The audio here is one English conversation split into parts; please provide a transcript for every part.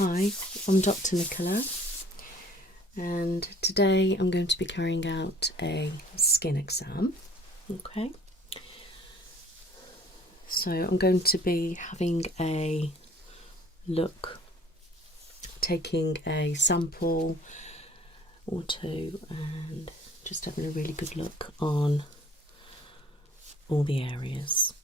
Hi, I'm Dr. Nicola, and today I'm going to be carrying out a skin exam. Okay, so I'm going to be having a look, taking a sample or two, and just having a really good look on all the areas.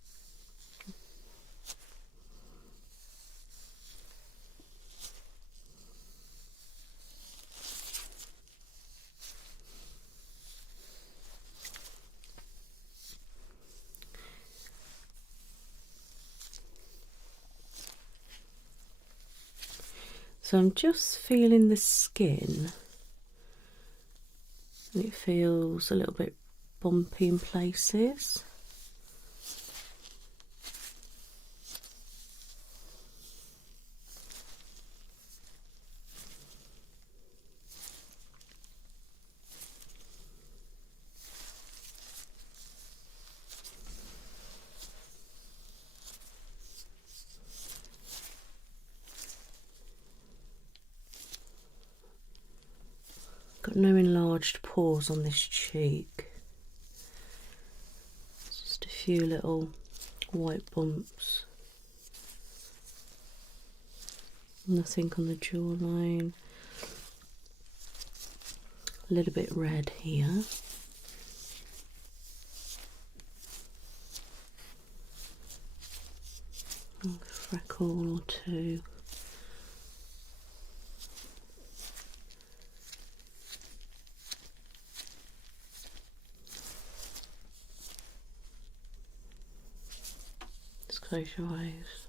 So I'm just feeling the skin, and it feels a little bit bumpy in places. Got no enlarged pores on this cheek. Just a few little white bumps. Nothing on the jawline. A little bit red here. A freckle or two. Just close your eyes.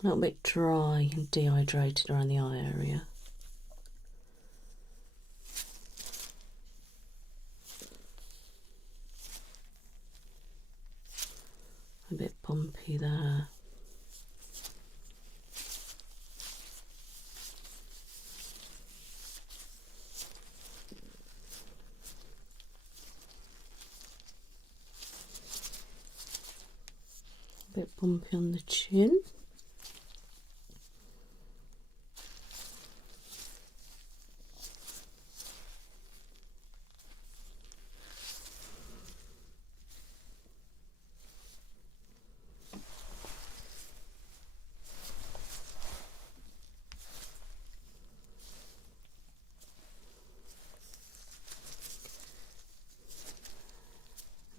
A little bit dry and dehydrated around the eye area. A bit bumpy there. A bit bumpy on the chin.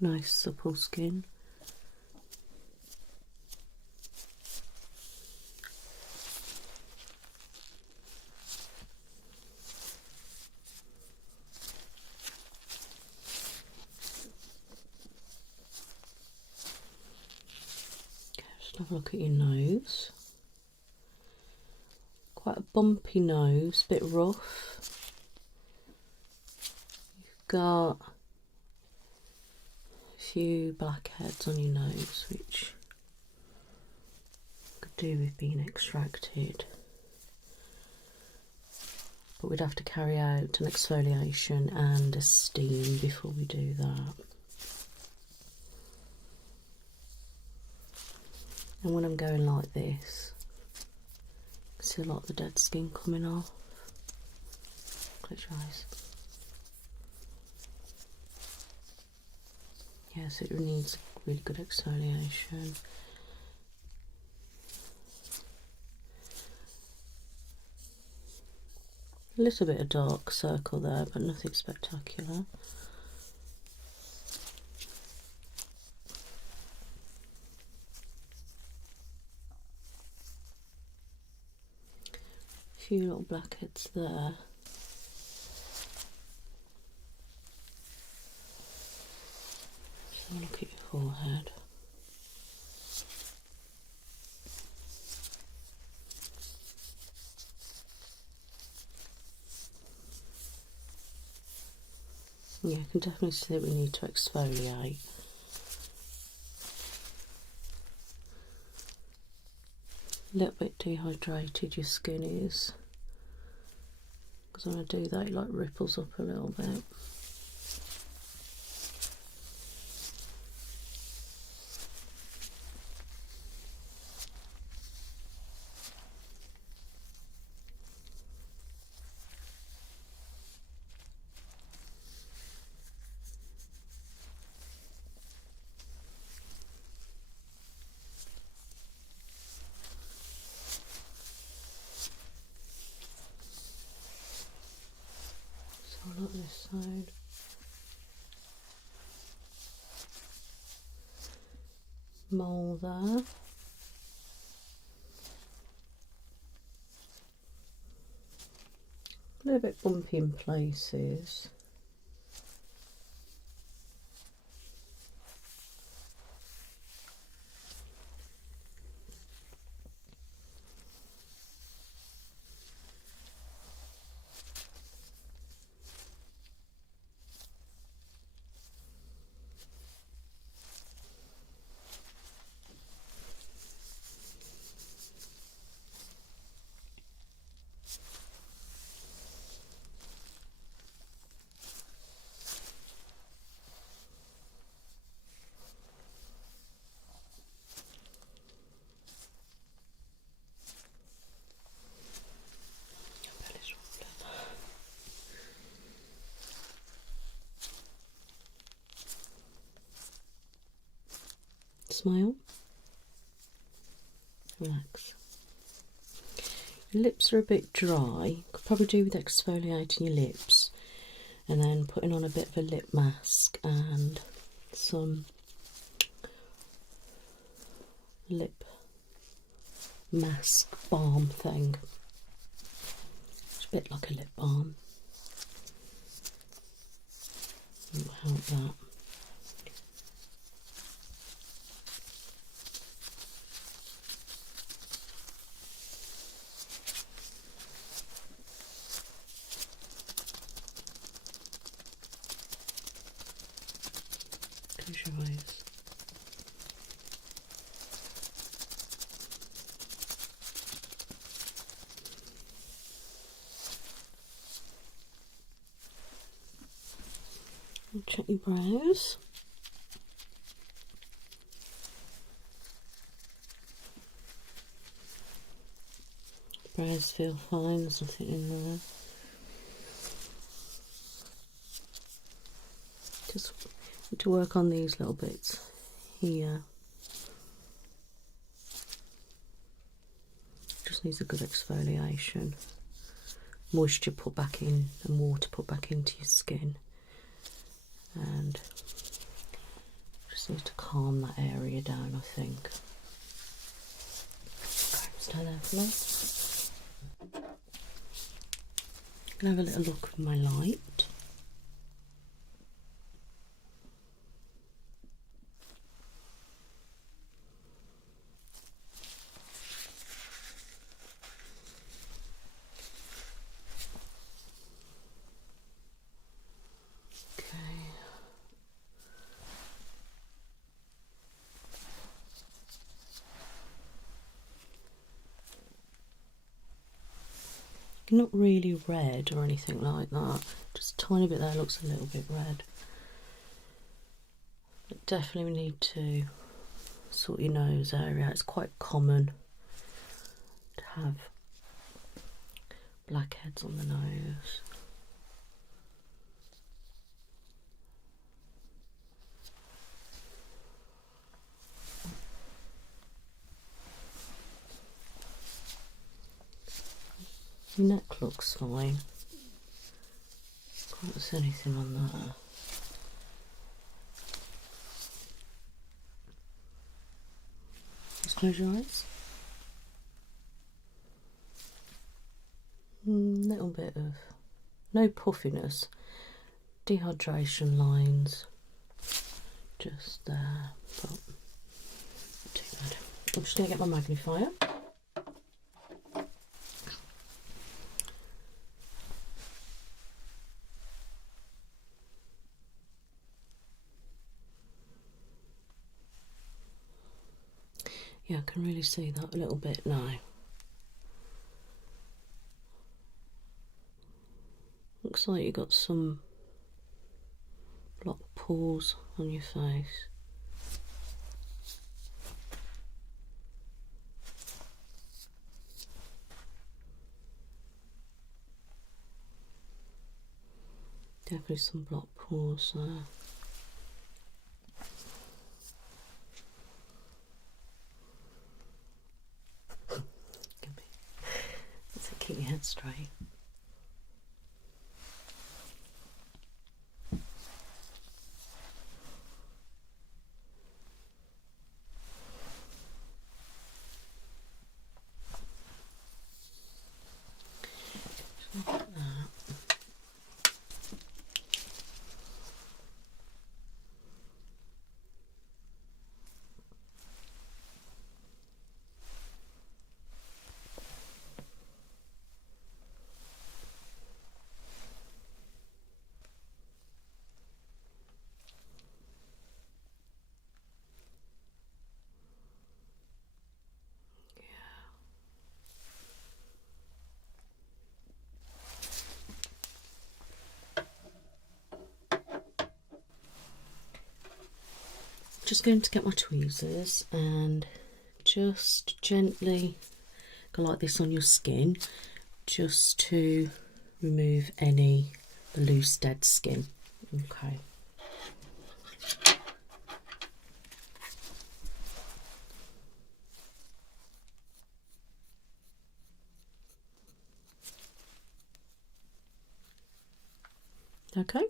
Nice supple skin. Just have a look at your nose. Quite a bumpy nose, a bit rough. You've got few blackheads on your nose, which could do with being extracted, but we'd have to carry out an exfoliation and a steam before we do that. And when I'm going like this, I can see a lot of the dead skin coming off. Close your eyes. Yes, it needs really good exfoliation. A little bit of dark circle there, but nothing spectacular. A few little blackheads there. Look at your forehead. Yeah, I can definitely see that we need to exfoliate. A little bit dehydrated your skin is, because when I do that it like ripples up a little bit. roll up this side. Mole there. A little bit bumpy in places. Smile. Relax. Your lips are a bit dry. Could probably do with exfoliating your lips and then putting on a bit of a lip mask and some lip mask balm thing. It's a bit like a lip balm. It'll help that. Close your eyes. And check your brows. Brows feel fine, there's nothing in there. Just need to work on these little bits here. Just needs a good exfoliation. Moisture put back in and water put back into your skin. And just need to calm that area down, I think. Okay, stay there for me. I'm going to have a little look with my light. Not really red or anything like that, just a tiny bit there looks a little bit red. But definitely we need to sort your nose area. It's quite common to have blackheads on the nose. Your neck looks fine. Can't see anything on there. Just close your eyes. Little bit of no puffiness, dehydration lines, just there, but not too bad. I'm just going to get my magnifier. Yeah, I can really see that a little bit now. Looks like you've got some blocked pores on your face. Definitely some blocked pores there. Keep your head straight. just going to get my tweezers and just gently go like this on your skin, just to remove any loose dead skin. Okay. Okay.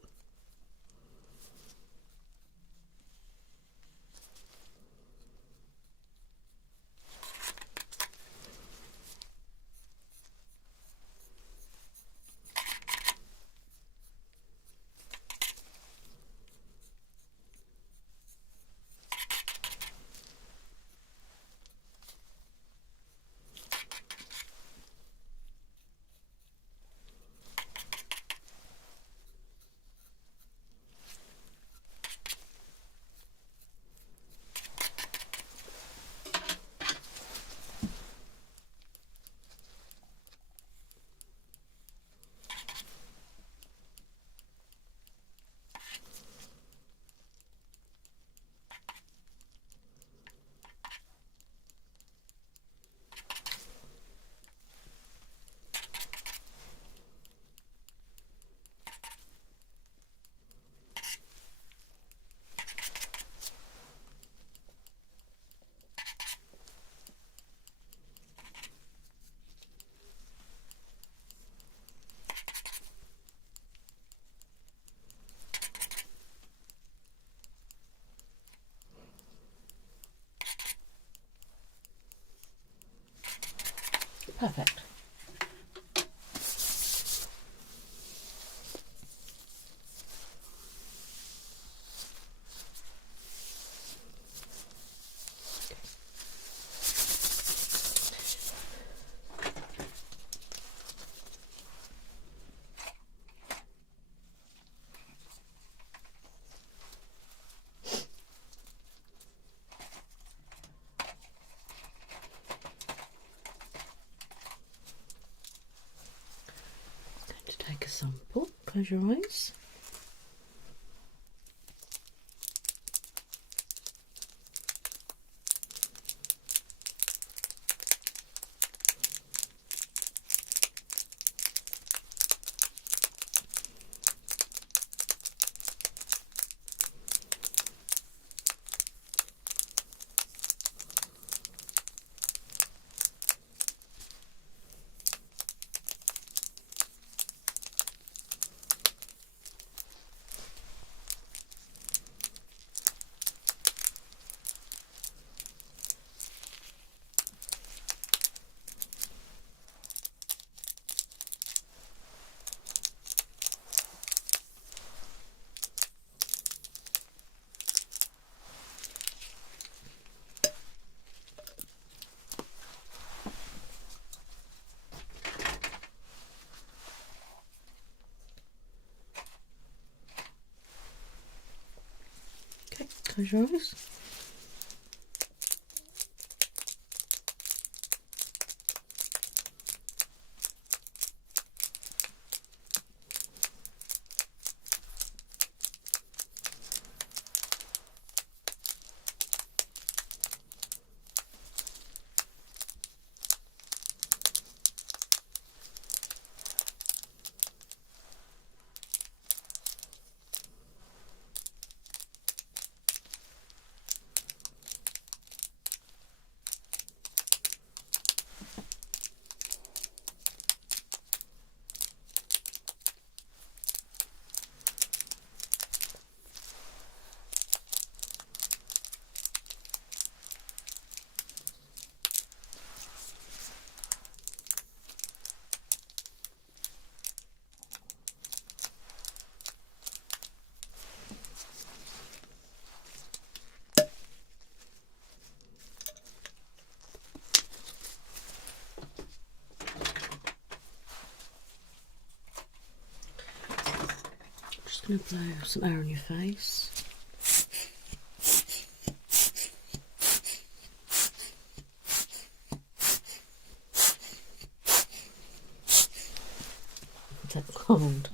Perfect. To take a sample, close your eyes. Okay, close your eyes. Just going to blow some air on your face. Take the cold.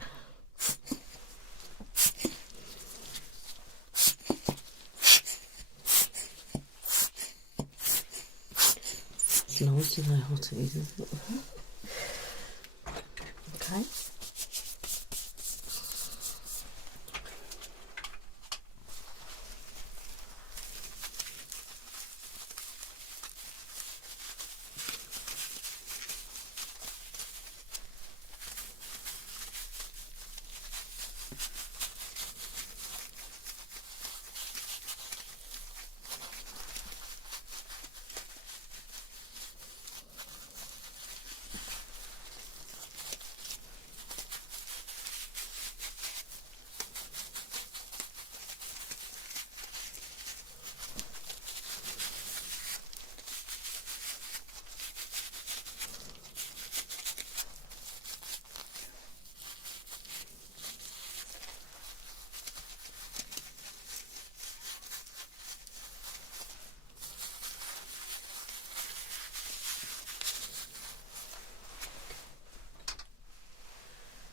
hot it is, isn't it? Okay.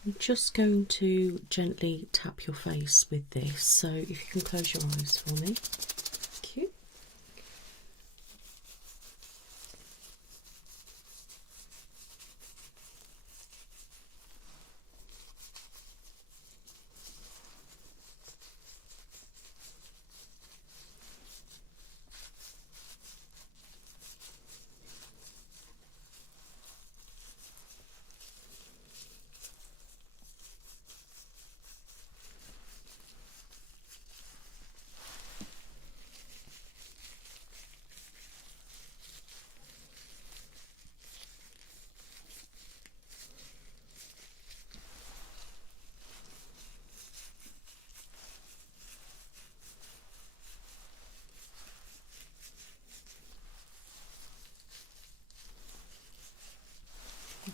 I'm just going to gently tap your face with this, so if you can close your eyes for me. Thank you.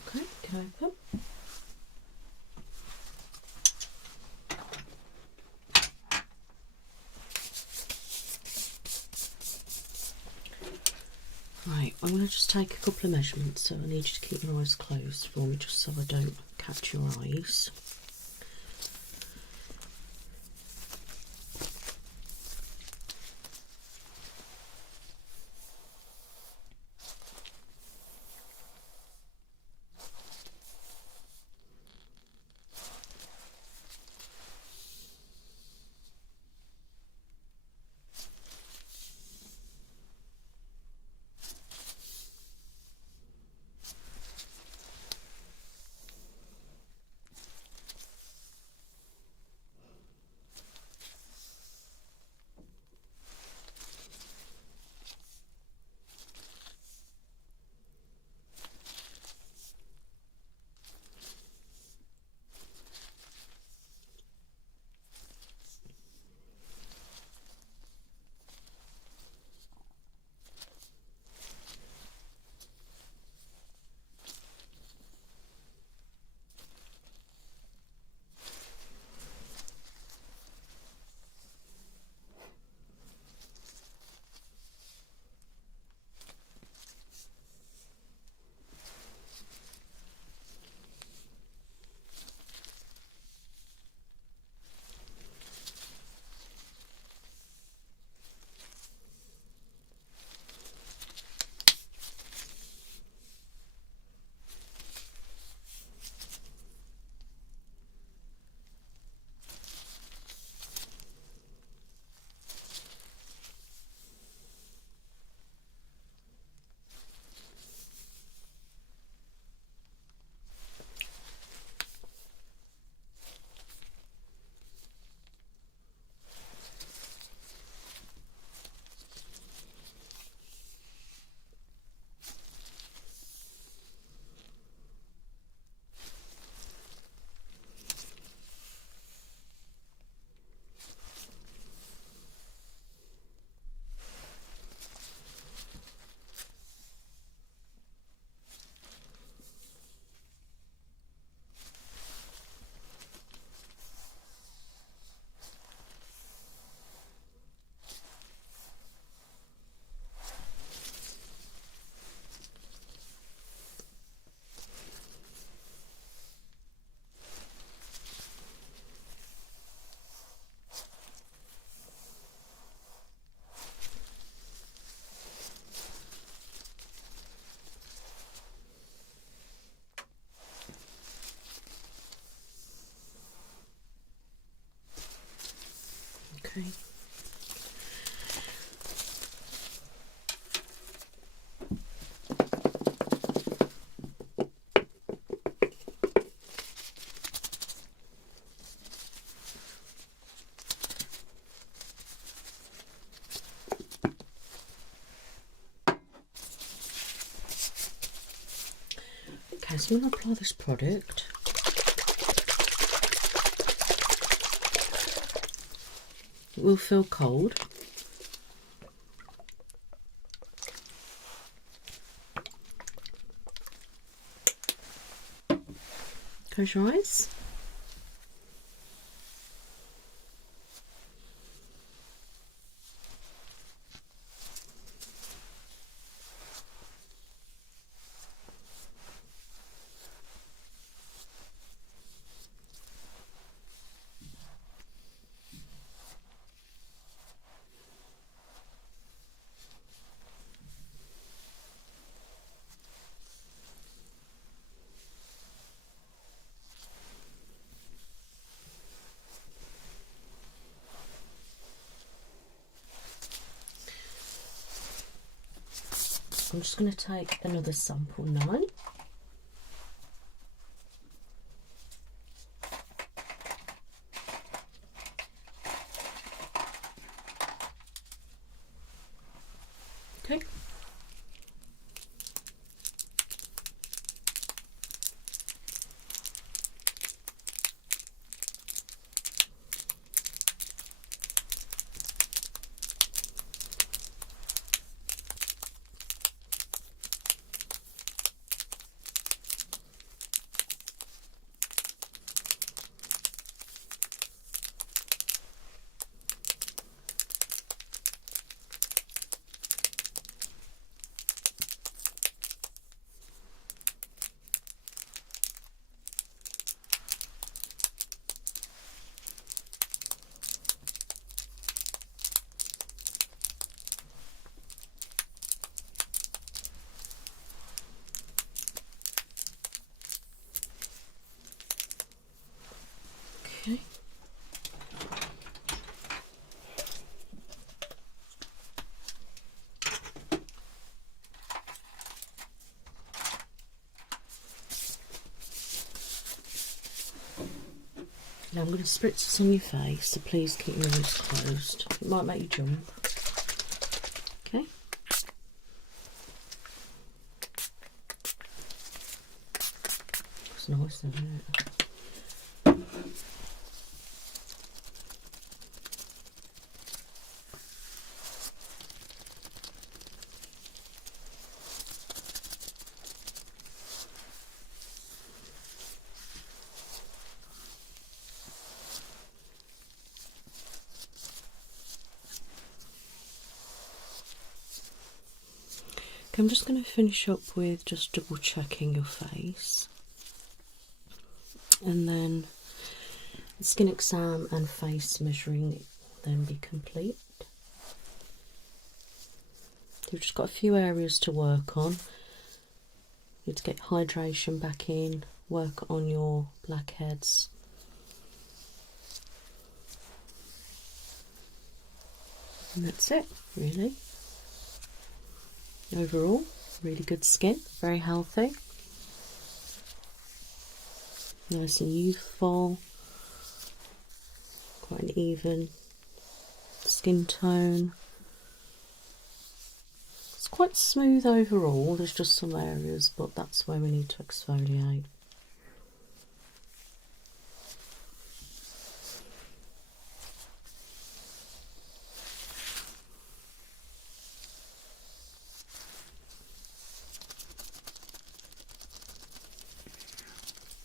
Okay, can I open? Right, I'm going to just take a couple of measurements, so I need you to keep your eyes closed for me just so I don't catch your eyes. Okay. Okay, so I'm going to apply this product. It will feel cold. Close your eyes. I'm just going to take another sample now. Okay. Okay. Now I'm going to spritz this on your face, so please keep your eyes closed. It might make you jump. Okay. It's nice, isn't it? Okay, I'm just going to finish up with just double checking your face, and then the skin exam and face measuring will then be complete. You've just got a few areas to work on. You need to get hydration back in, work on your blackheads. And that's it, really. Overall, really good skin, very healthy, nice and youthful, quite an even skin tone. It's quite smooth overall, there's just some areas, but that's where we need to exfoliate.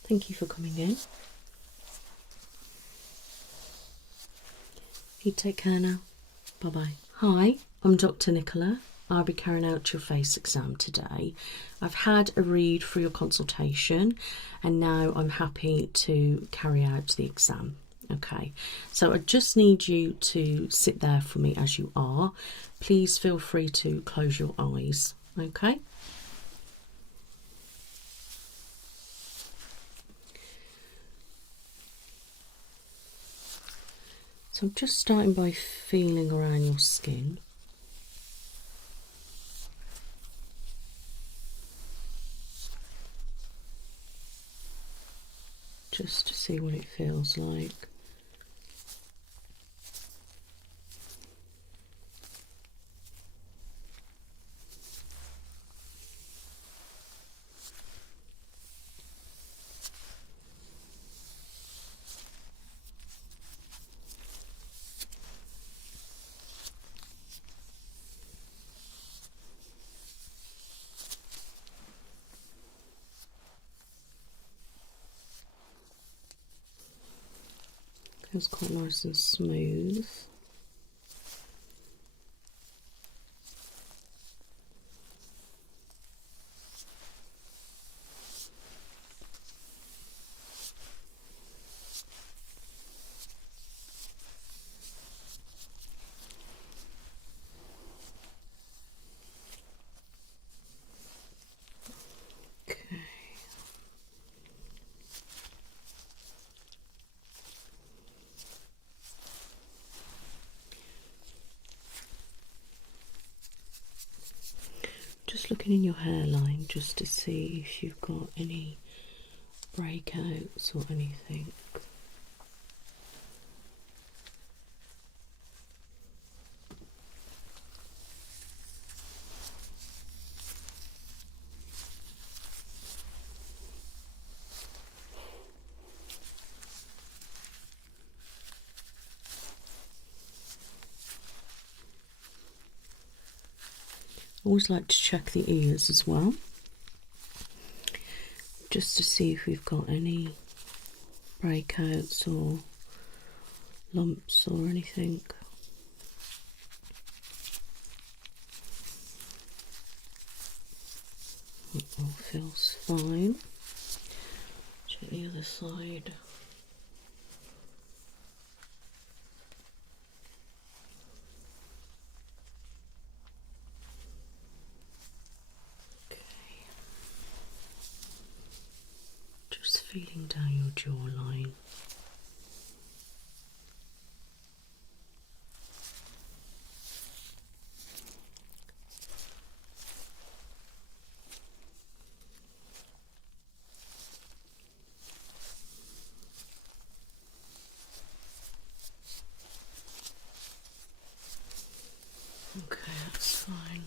Thank you for coming in. You take care now. Bye bye. Hi, I'm Dr. Nicola. I'll be carrying out your face exam today. I've had a read for your consultation and now I'm happy to carry out the exam. Okay, so I just need you to sit there for me as you are. Please feel free to close your eyes. Okay. So I'm just starting by feeling around your skin. Just to see what it feels like. Feels quite nice and smooth. Okay. Just looking in your hairline just to see if you've got any breakouts or anything. I always like to check the ears as well, just to see if we've got any breakouts or lumps or anything. It all feels fine. Check the other side. Just feeling down your jawline. Okay, that's fine.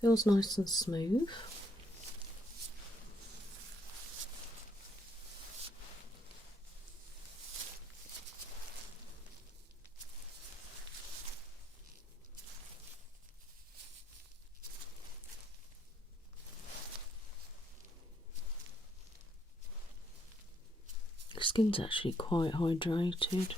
Feels nice and smooth. The skin's actually quite hydrated.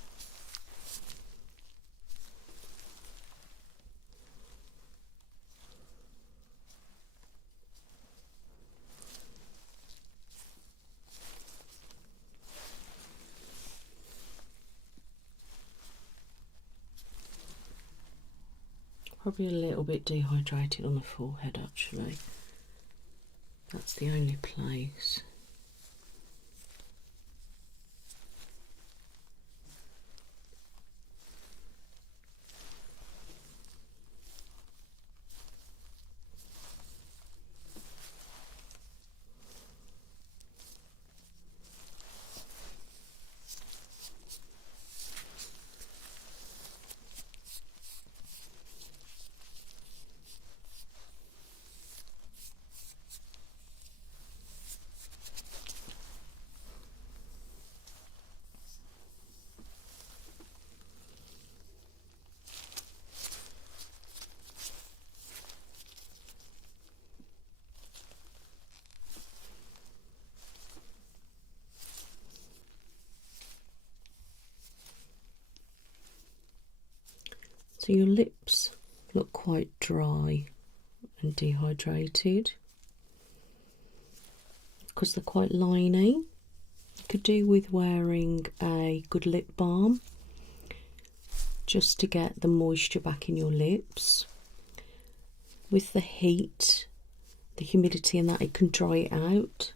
Probably a little bit dehydrated on the forehead actually. That's the only place. So your lips look quite dry and dehydrated because they're quite liney. Could do with wearing a good lip balm just to get the moisture back in your lips. with the heat, the humidity and that, it can dry it out.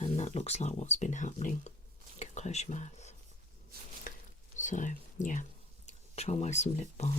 And that looks like what's been happening. You can close your mouth. So, yeah, try some lip balm.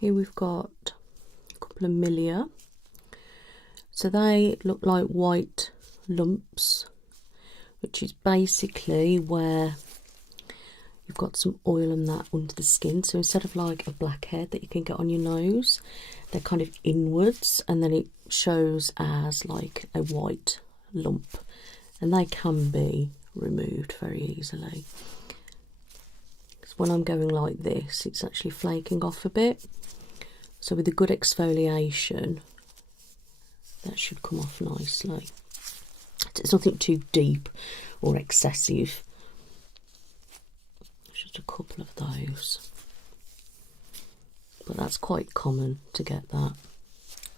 Here we've got a couple of milia. So they look like white lumps, which is basically where you've got some oil and that under the skin. So instead of like a blackhead that you can get on your nose, they're kind of inwards, and then it shows as like a white lump, and they can be removed very easily. So when I'm going like this, it's actually flaking off a bit. So with a good exfoliation, that should come off nicely. It's nothing too deep or excessive. Just a couple of those. But that's quite common to get that,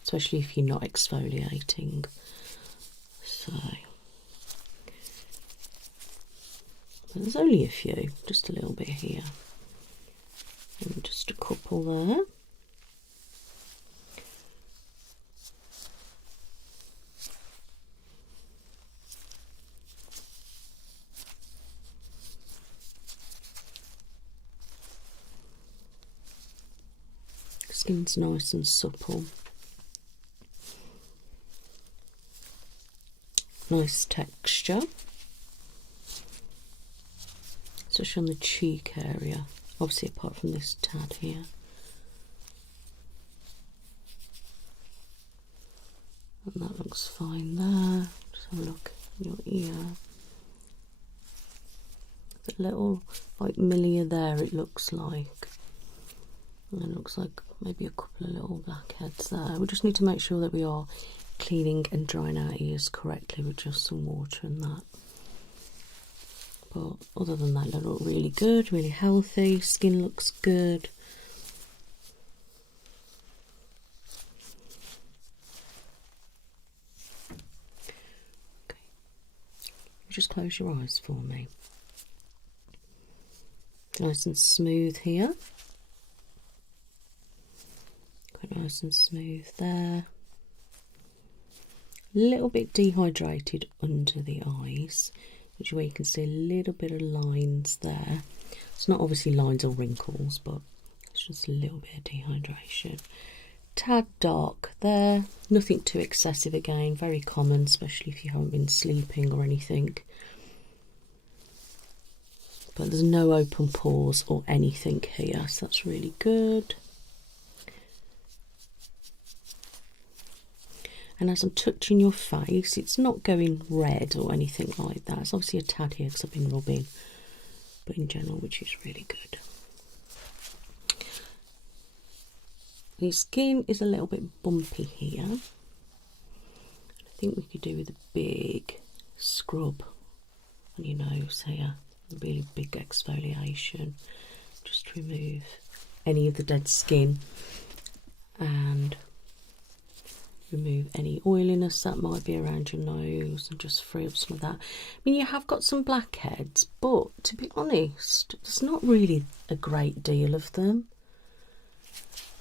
especially if you're not exfoliating. So there's only a few, just a little bit here. And just a couple there. Skin's nice and supple. Nice texture. Especially on the cheek area. Obviously apart from this tad here. And that looks fine there. Just have a look at your ear. The little like milia there, it looks like. And it looks like maybe a couple of little blackheads there. We just need to make sure that we are cleaning and drying our ears correctly with just some water and that. But other than that, they look really good, really healthy. Skin looks good. Okay. Just close your eyes for me. Nice and smooth here. Quite nice and smooth there. A little bit dehydrated under the eyes, which is where you can see a little bit of lines there. It's not obviously lines or wrinkles, but it's just a little bit of dehydration. Tad dark there, nothing too excessive again, very common, especially if you haven't been sleeping or anything. But there's no open pores or anything here, so that's really good. And as I'm touching your face, it's not going red or anything like that. It's obviously a tad here because I've been rubbing, but in general, which is really good. The skin is a little bit bumpy here. I think we could do with a big scrub on your nose here. A really big exfoliation, just to remove any of the dead skin and remove any oiliness that might be around your nose and just free up some of that. I mean, you have got some blackheads, but to be honest, there's not really a great deal of them.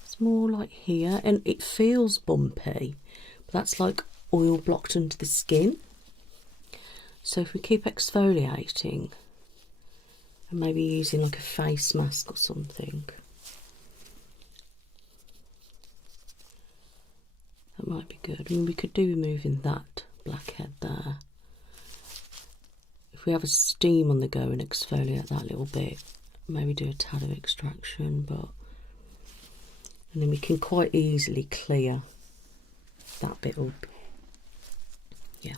It's more like here, and it feels bumpy, but that's like oil blocked under the skin. So if we keep exfoliating and maybe using like a face mask or something, that might be good. I mean, we could do removing that blackhead there. If we have a steam on the go and exfoliate that little bit, maybe do a tad of extraction, and then we can quite easily clear that bit up. Yeah.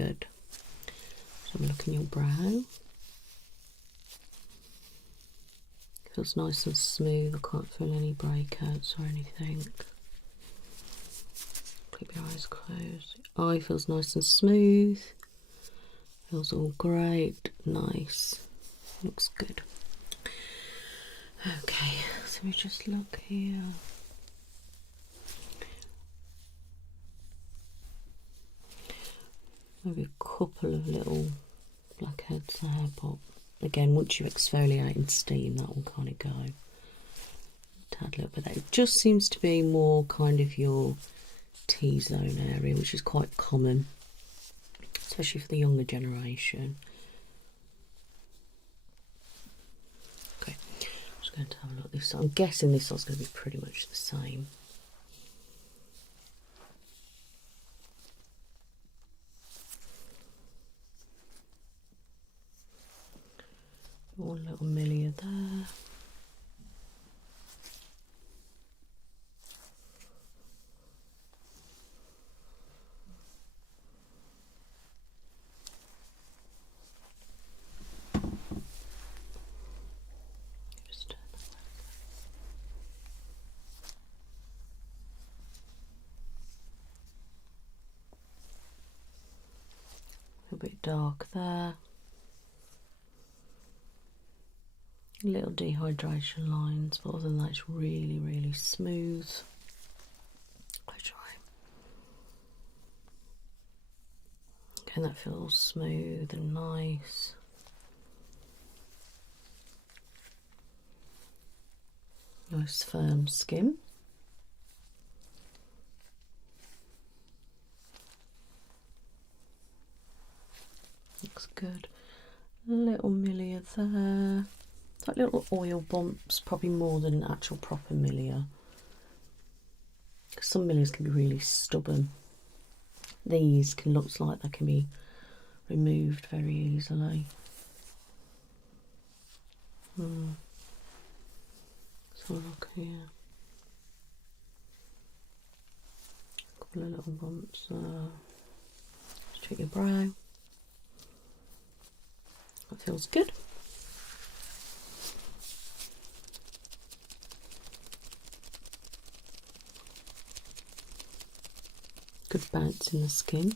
good. So have a look in your brow. Feels nice and smooth. I can't feel any breakouts or anything. Keep your eyes closed. Eye feels nice and smooth. Feels all great. Nice. Looks good. Okay, so we just look here. Maybe a couple of little blackheads there, but again, once you exfoliate in steam, that will kind of go. Tad little bit there. It just seems to be more kind of your T-zone area, which is quite common, especially for the younger generation. Okay, I'm just going to have a look at this. I'm guessing this one's going to be pretty much the same. One little millia there. Just turn that way. A little bit dark there. Little dehydration lines, but other than that, it's really, really smooth. Close your eye. Okay, that feels smooth and nice. Nice firm skin. Looks good. Little millia there. It's like little oil bumps, probably more than actual proper millia. Some millias can be really stubborn. These can look like they can be removed very easily. So look here. A couple of little bumps there. Just check your brow. That feels good. Good bounce in the skin.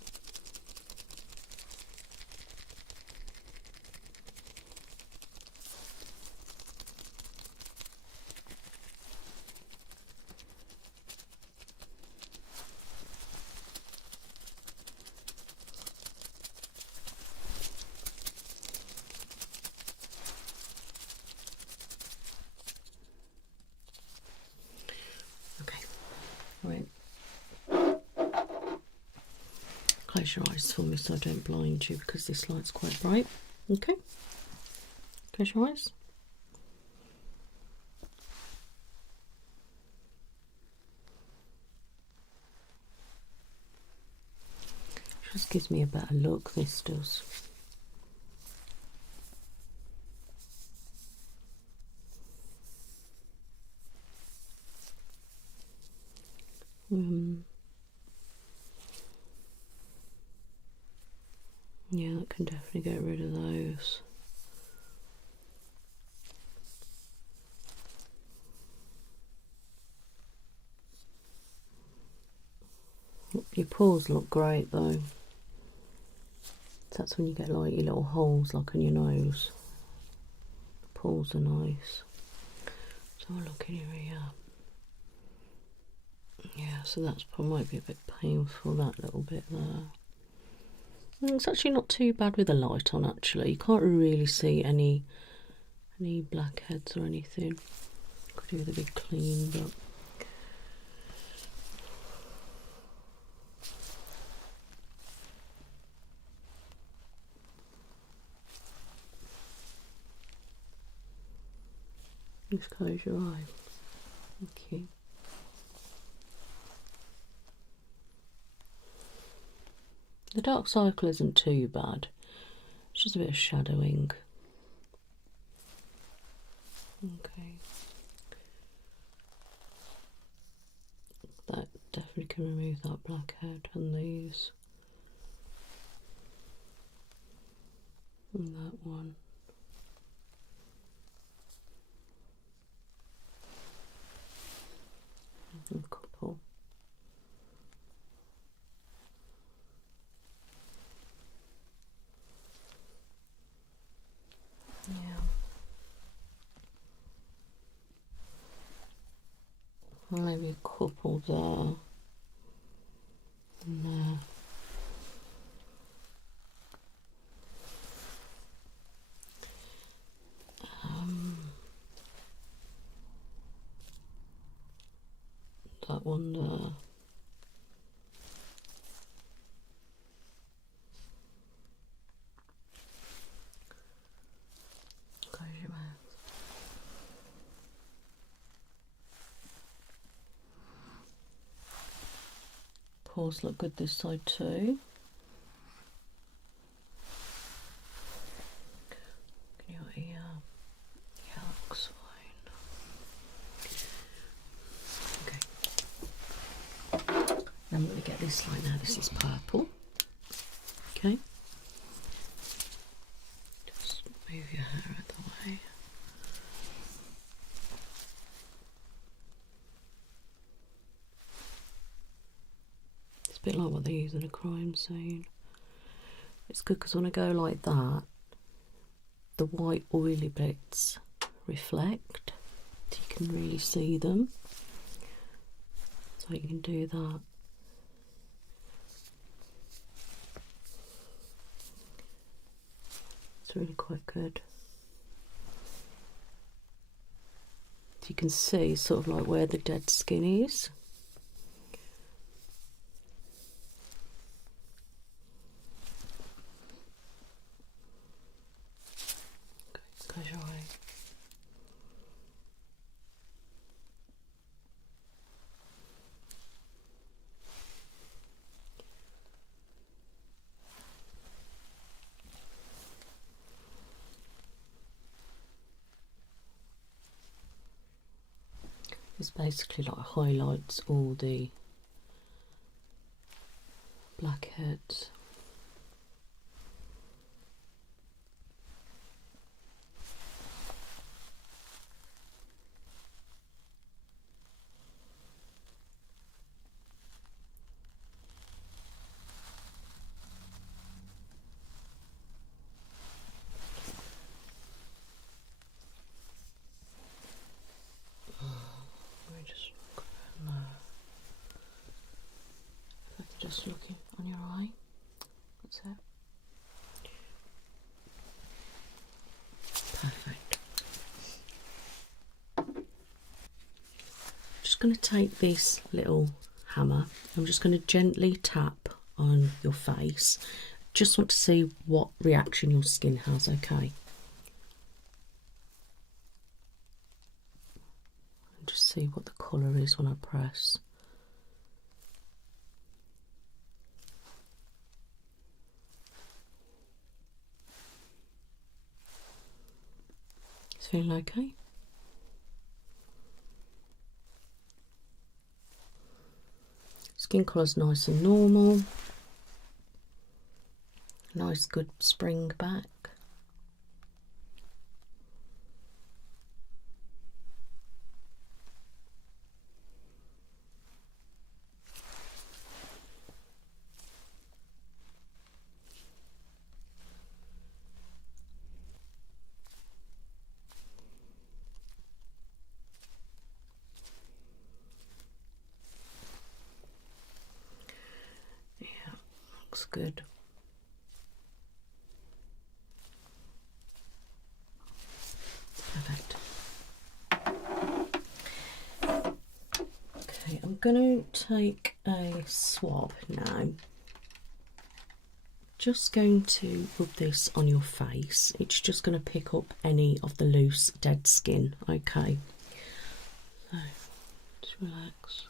Okay, right. Close your eyes for me so I don't blind you because this light's quite bright. Okay, close your eyes. Just gives me a better look, this does. Yeah, that can definitely get rid of those. Your pores look great though. That's when you get like your little holes like on your nose. The pores are nice. So I'll look in your ear. Yeah, so that's probably might be a bit painful, that little bit there. It's actually not too bad with the light on actually. You can't really see any blackheads or anything. Could do with a big clean, but just close your eye. Okay. The dark circle isn't too bad. It's just a bit of shadowing. Okay. That definitely can remove that blackhead and these. And that one. And a couple. Yeah. Maybe a couple there. And there. That one there. Close your mouth. Paws look good this side too. Your ear. Yeah, that looks fine. Okay. Now I'm going to get this light now. This is purple. Okay. Just move your hair out of the way. It's a bit like what they use in a crime scene. It's good because when I go like that, the white oily bits reflect, so you can really see them. So you can do that. It's really quite good. So you can see sort of like where the dead skin is. Okay, close your eye. This basically like highlights all the blackheads. Just looking on your eye. That's it. Perfect. Just going to take this little hammer. I'm just going to gently tap on your face. Just want to see what reaction your skin has, okay? And just see what the colour is when I press. It's feeling okay? Skin colour's nice and normal. Nice good spring back. Yeah, looks good. Perfect. Okay, I'm going to take a swab now. Just going to rub this on your face. It's just going to pick up any of the loose dead skin, okay? So, just relax.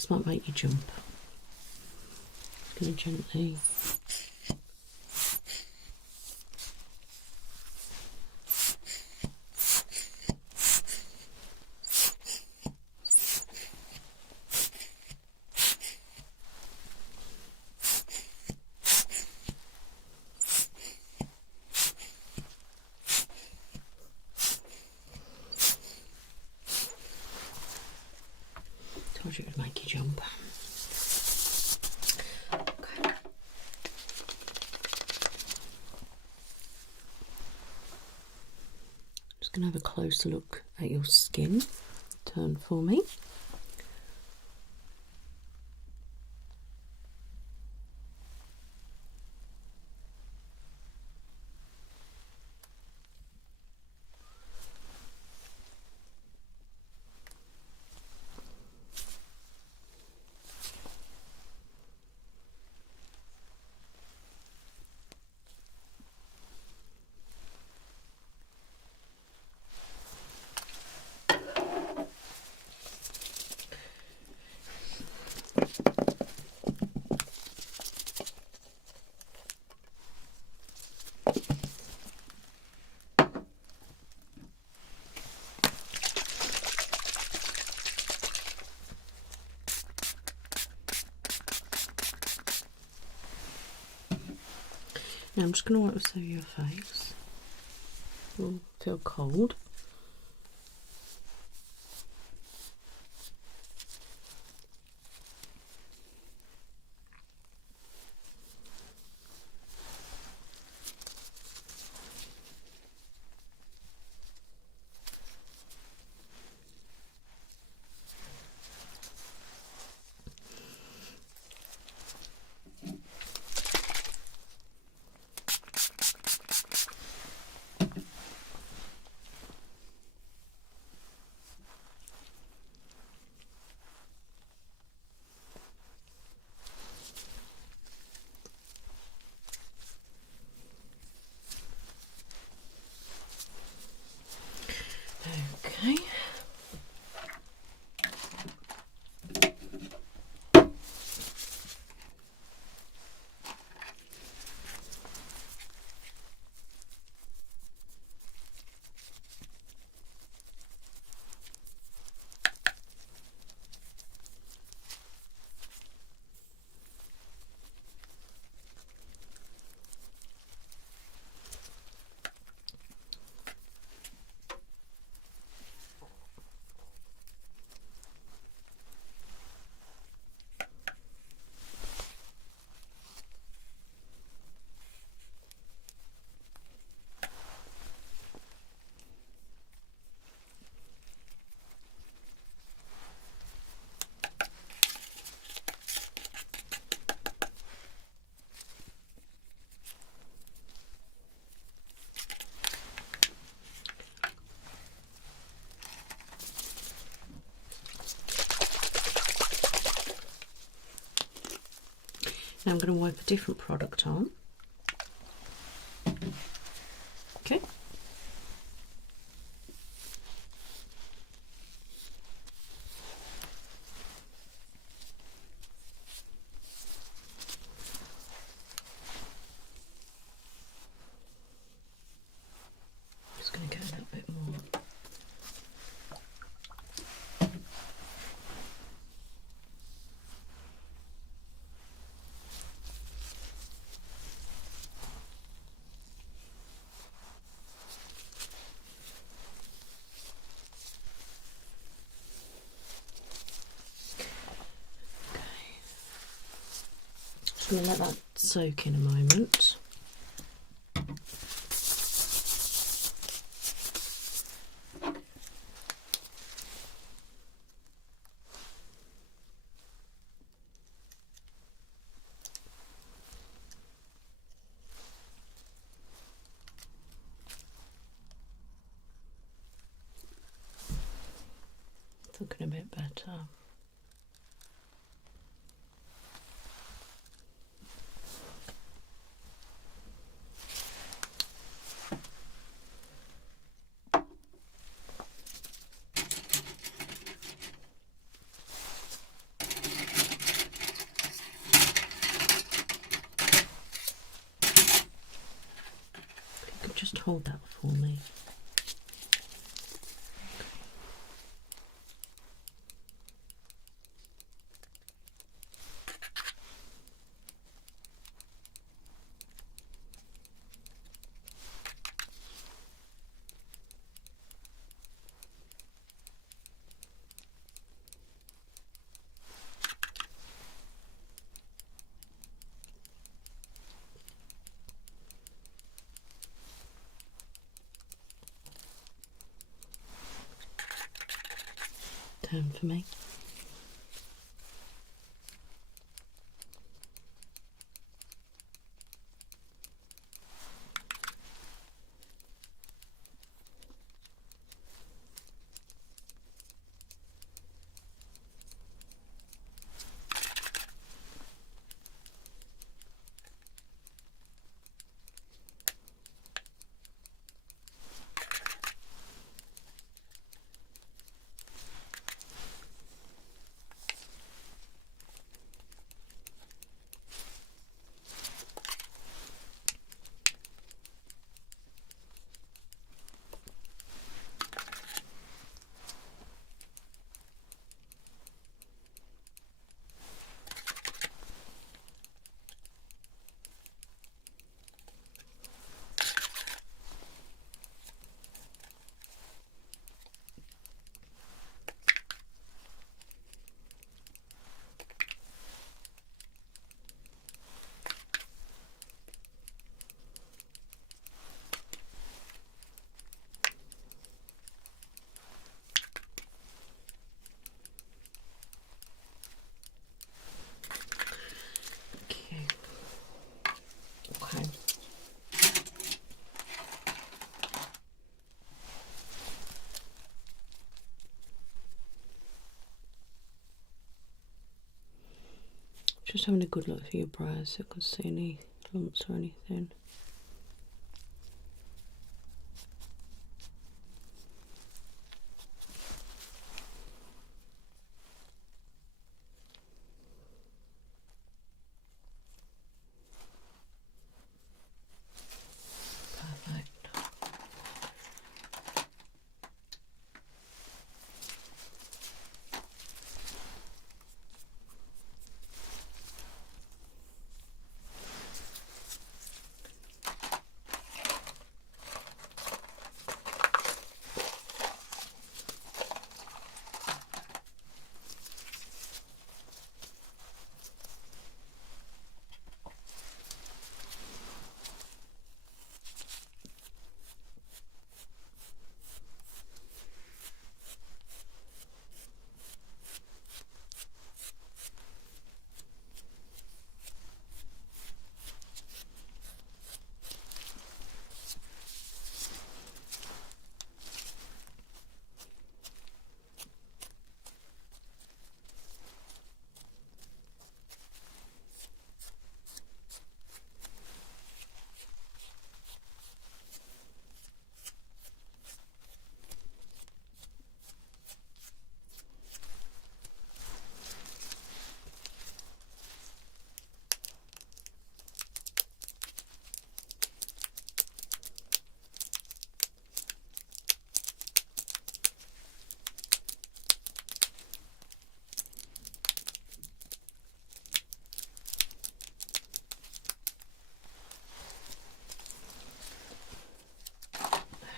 This might make you jump. Just going to gently. Told you it would make you jump. Okay. Just going to have a closer look at your skin. Turn for me. Now I'm just going to wipe this over your face. You'll feel cold. Okay. Now I'm going to wipe a different product on. Okay. Just going to get a little bit more. I'm going to let that soak in a moment. It's looking a bit better. just hold that for me? Turn for me. Okay. Just having a good look through your brows so I can see any lumps or anything.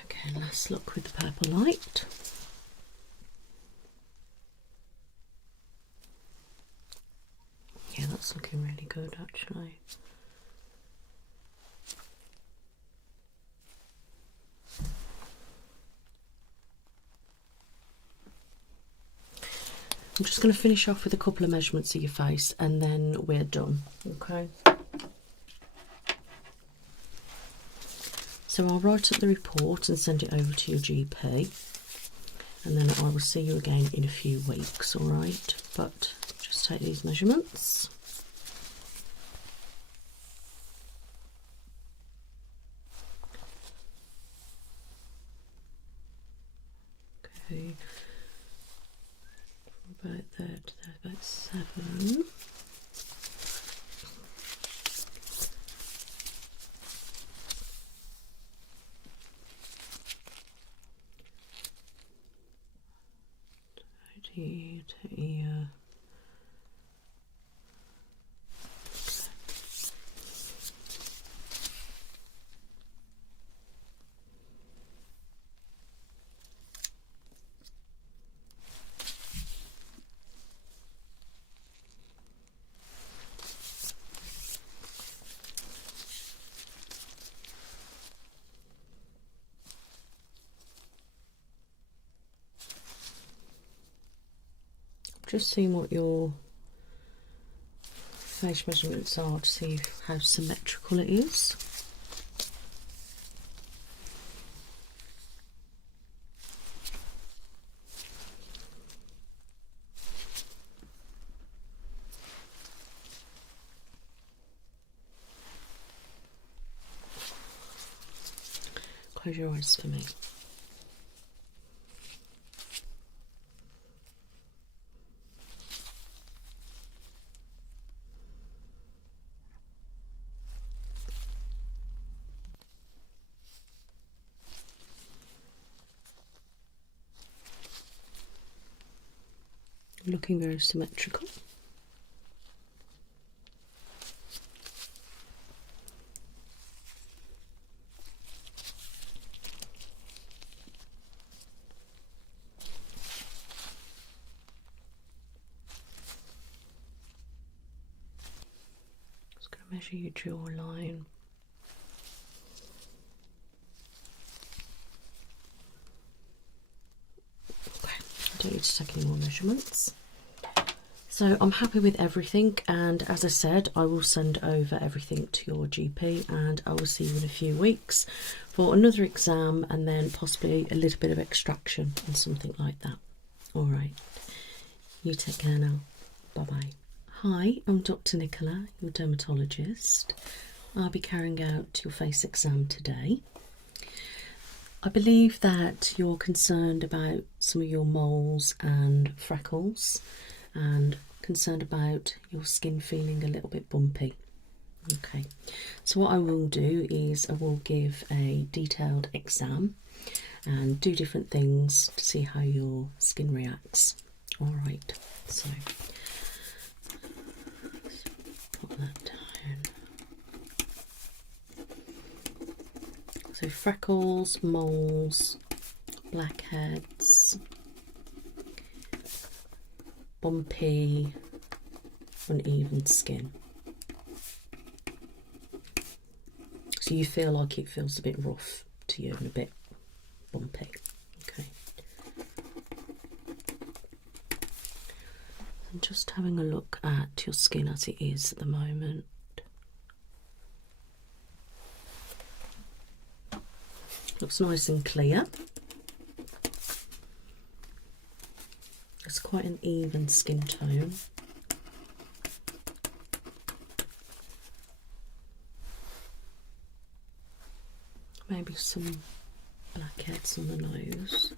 Okay, let's look with the purple light. Yeah, that's looking really good actually. I'm just going to finish off with a couple of measurements of your face and then we're done, okay? So I'll write up the report and send it over to your GP, and then I will see you again in a few weeks, alright? But just take these measurements. Okay, about there to there, about 7. just seeing what your face measurements are to see how symmetrical it is. Close your eyes for me. Looking very symmetrical. Just going to measure your jawline. Okay, I don't need to take any more measurements. So I'm happy with everything, and as I said, I will send over everything to your GP, and I will see you in a few weeks for another exam and then possibly a little bit of extraction and something like that. All right, you take care now. Bye bye. Hi, I'm Dr. Nicola, your dermatologist. I'll be carrying out your face exam today. I believe that you're concerned about some of your moles and freckles, and concerned about your skin feeling a little bit bumpy. Okay, so what I will do is I will give a detailed exam and do different things to see how your skin reacts. All right, so put that down. So freckles, moles, blackheads, bumpy, uneven skin. So you feel like it feels a bit rough to you and a bit bumpy. Okay. I'm just having a look at your skin as it is at the moment. Looks nice and clear. It's quite an even skin tone. Maybe some blackheads on the nose.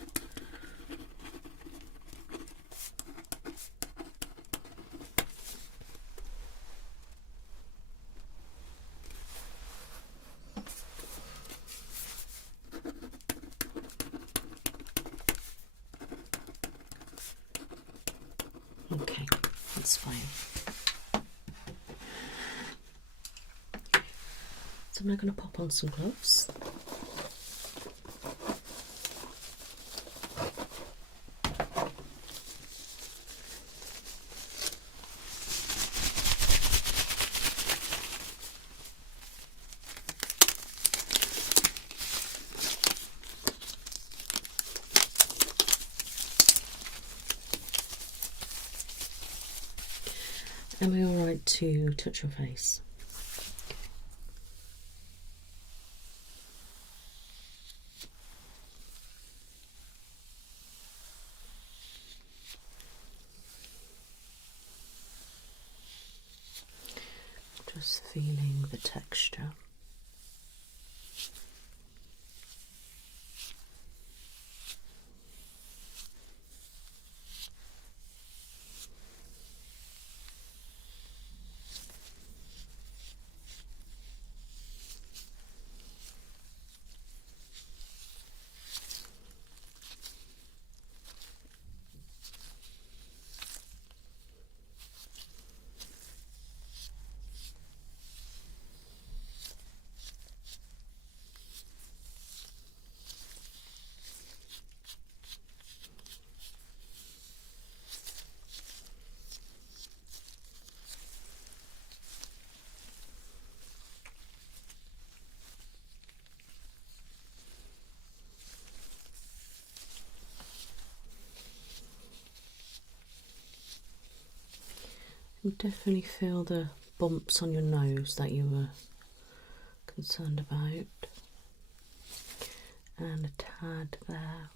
Okay, that's fine. So I'm now going to pop on some gloves. Am I alright to touch your face? Just feeling the texture. You definitely feel the bumps on your nose that you were concerned about, and a tad there.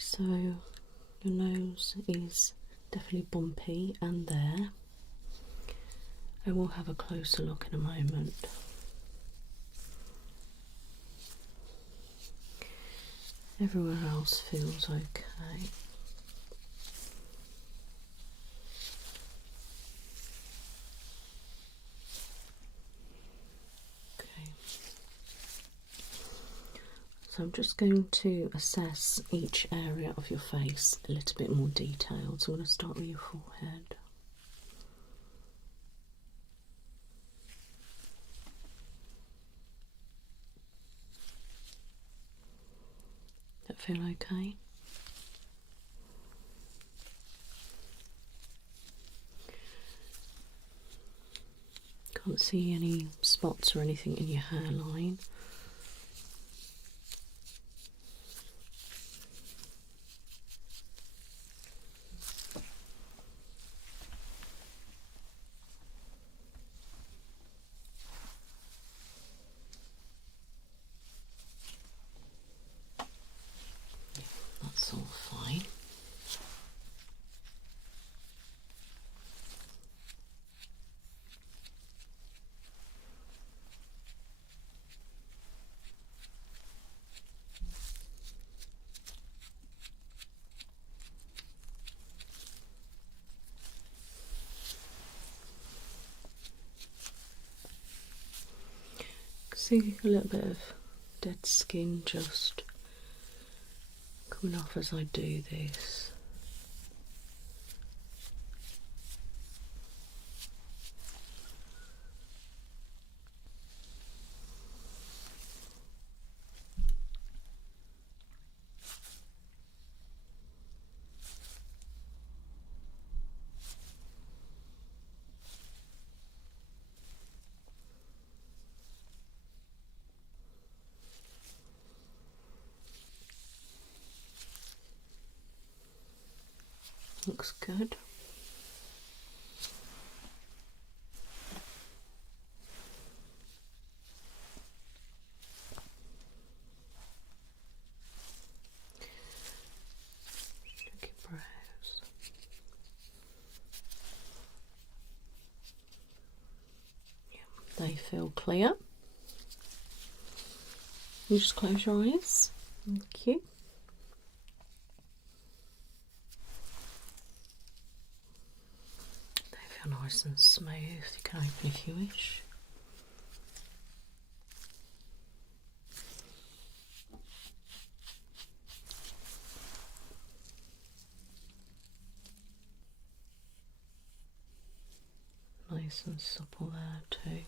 So your nose is definitely bumpy, and there. I will have a closer look in a moment. Everywhere else feels okay. Okay. So I'm just going to assess each area of your face a little bit more detailed. So I'm going to start with your forehead. That feel okay? Can't see any spots or anything in your hairline. That's all fine. See a little bit of dead skin just coming off as I do this. Looks good. Check your brows. Yeah, they feel clear. You just close your eyes. Thank you. They feel nice and smooth. You can open if you wish. Nice and supple there too.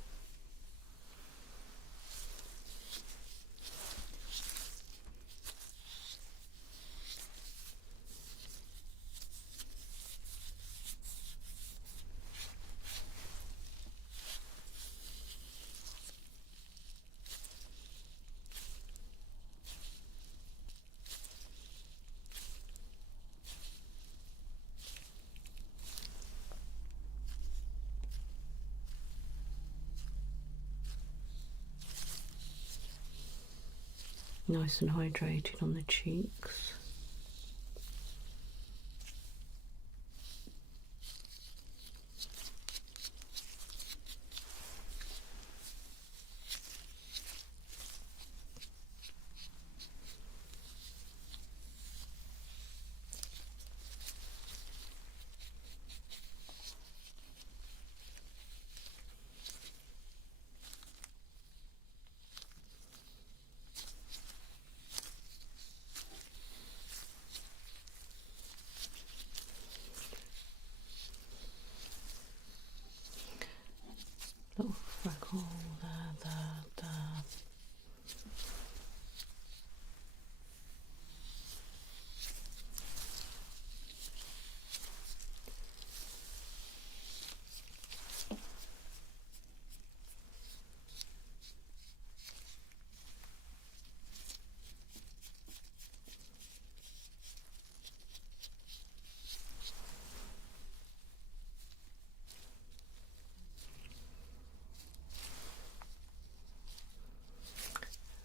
Nice and hydrated on the cheeks. Little freckle there.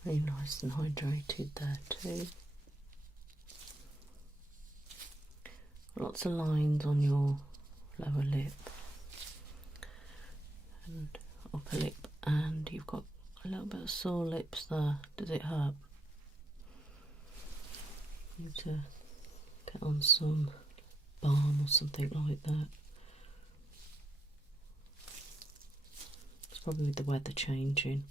Very nice and hydrated there too. Lots of lines on your lower lip and upper lip, and you've got a little bit of sore lips there. Does it hurt? You need to get on some balm or something like that. It's probably with the weather changing.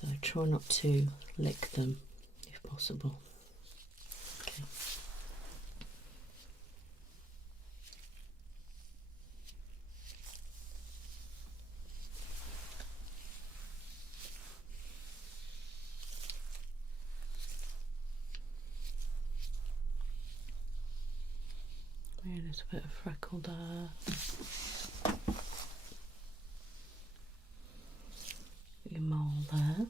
So try not to lick them if possible. Okay. Maybe a little bit of freckle there. Your mole there.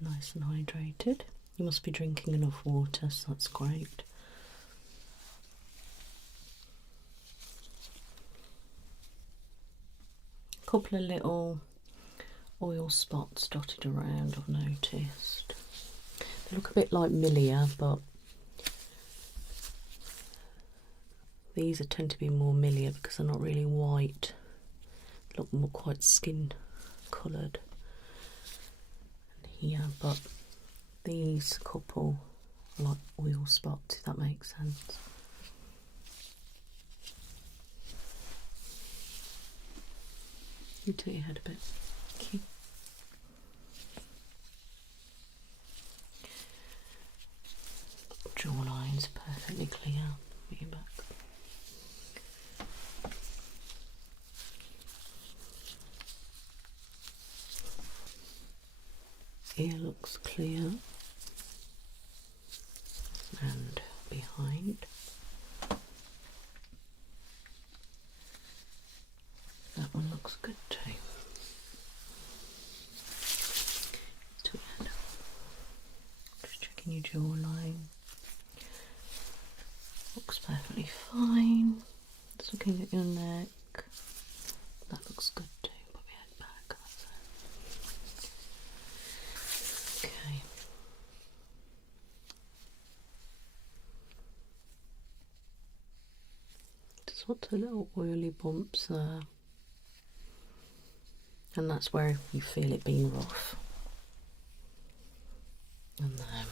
Nice and hydrated. You must be drinking enough water, so that's great. A couple of little oil spots dotted around, I've noticed. They look a bit like milia, but these tend to be more milia because they're not really white. They look more quite skin coloured here, but these couple are like oil spots, if that makes sense. You tilt your head a bit. Thank you. Jawline's perfectly clear. Put your back. Ear looks clear, and behind. That one looks good too. Just checking your jawline. Looks perfectly fine. Just looking at your neck. That looks good too. Put your head back. That's it. Okay. Just lots of little oily bumps there. And that's where you feel it being rough. And then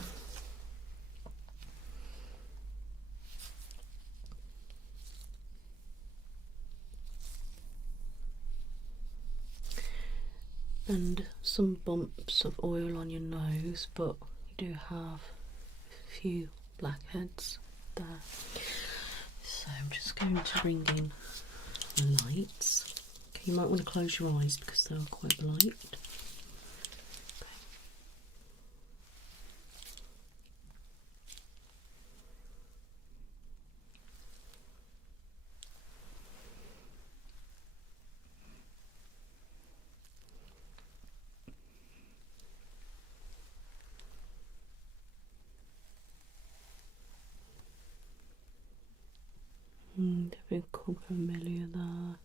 and some bumps of oil on your nose, but you do have a few blackheads there. So I'm just going to bring in the lights. Okay, you might want to close your eyes because they are quite light. Okay. Give you a couple of million there.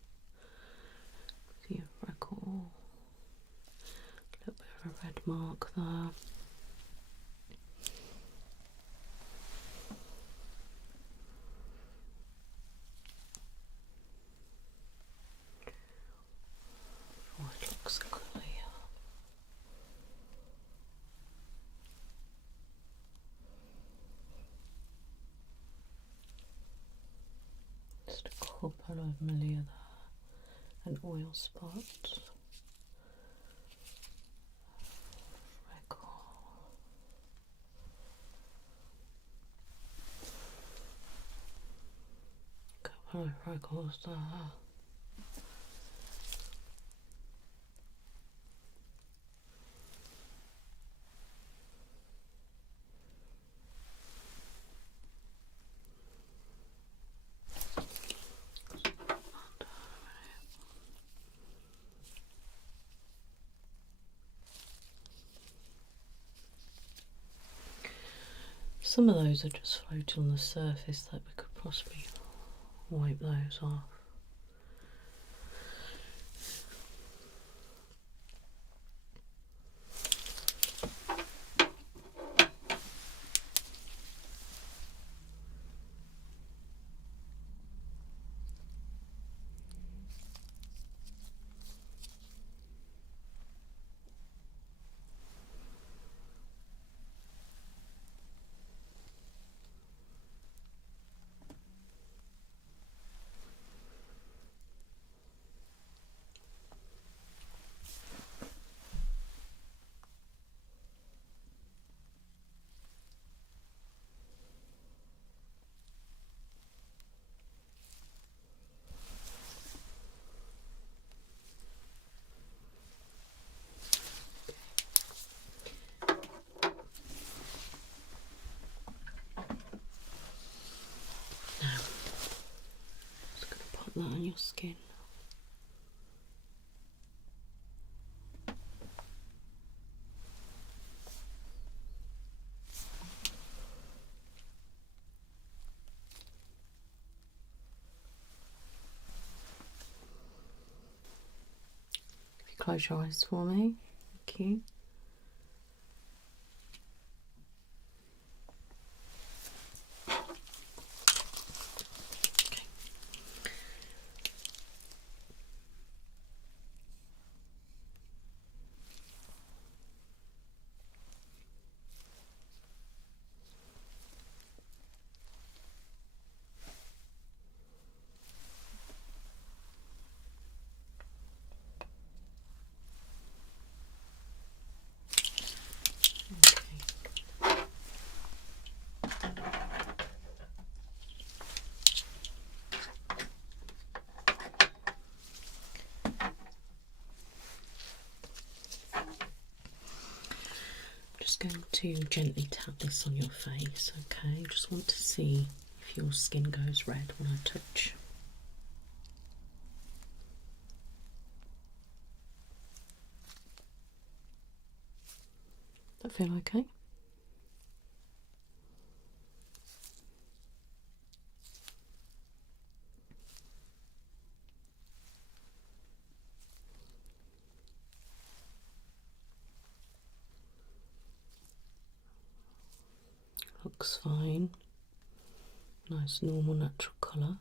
See a freckle. A little bit of a red mark there. Oh, it looks clear. Just a couple of million there, and oil spots. Freckle. Couple of freckles there. Some of those are just floating on the surface that we could possibly wipe those off. That on your skin. If you close your eyes for me, thank you. Just going to gently tap this on your face, okay? Just want to see if your skin goes red when I touch. Does that feel okay? Looks fine. Nice normal natural colour.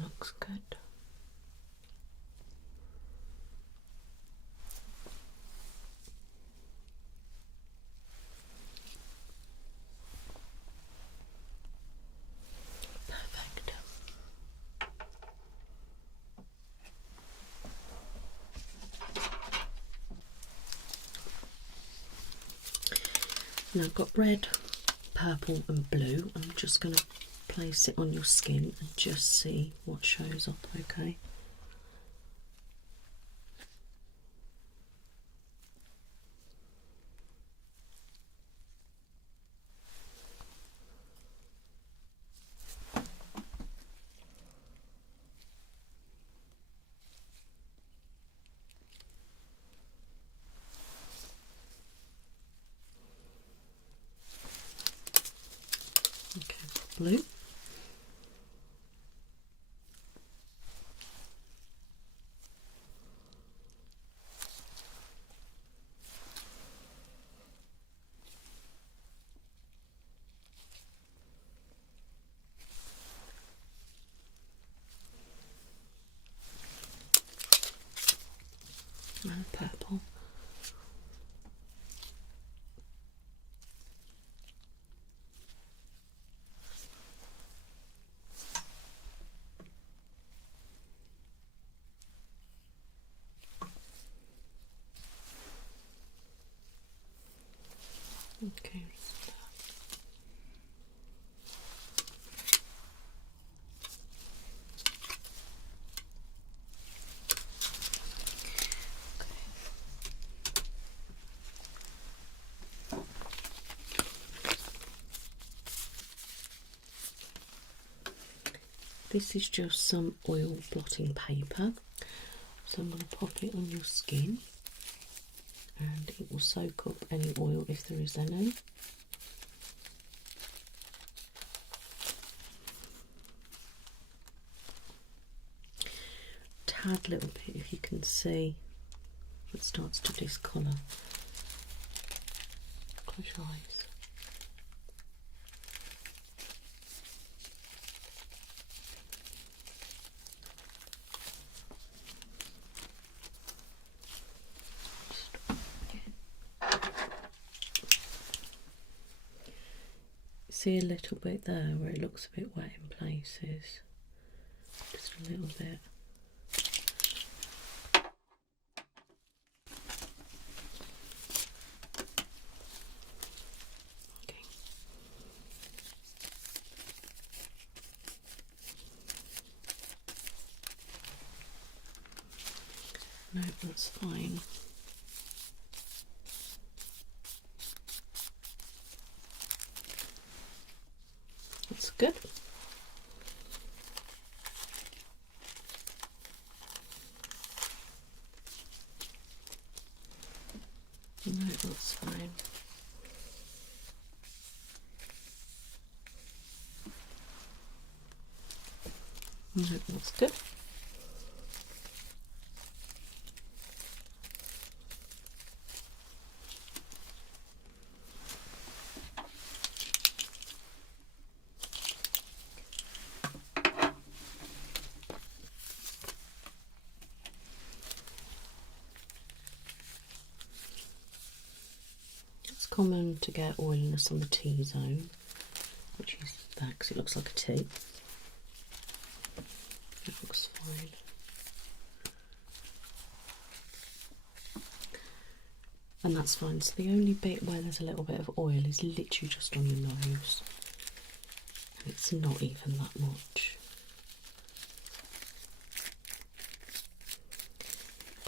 Looks good. Now I've got red, purple and blue. I'm just going to place it on your skin and just see what shows up, okay? Okay, blue. And purple. Okay. This is just some oil blotting paper, so I'm going to pop it on your skin and it will soak up any oil if there is any. Tad little bit, if you can see, it starts to discolour. Close your eyes. See a little bit there where it looks a bit wet in places, just a little bit. Okay. No, that's fine. That's good. No, that's fine. No, that's good. It's common to get oiliness on the T-zone, which is that because it looks like a T. That looks fine. And that's fine. So the only bit where there's a little bit of oil is literally just on your nose. And it's not even that much.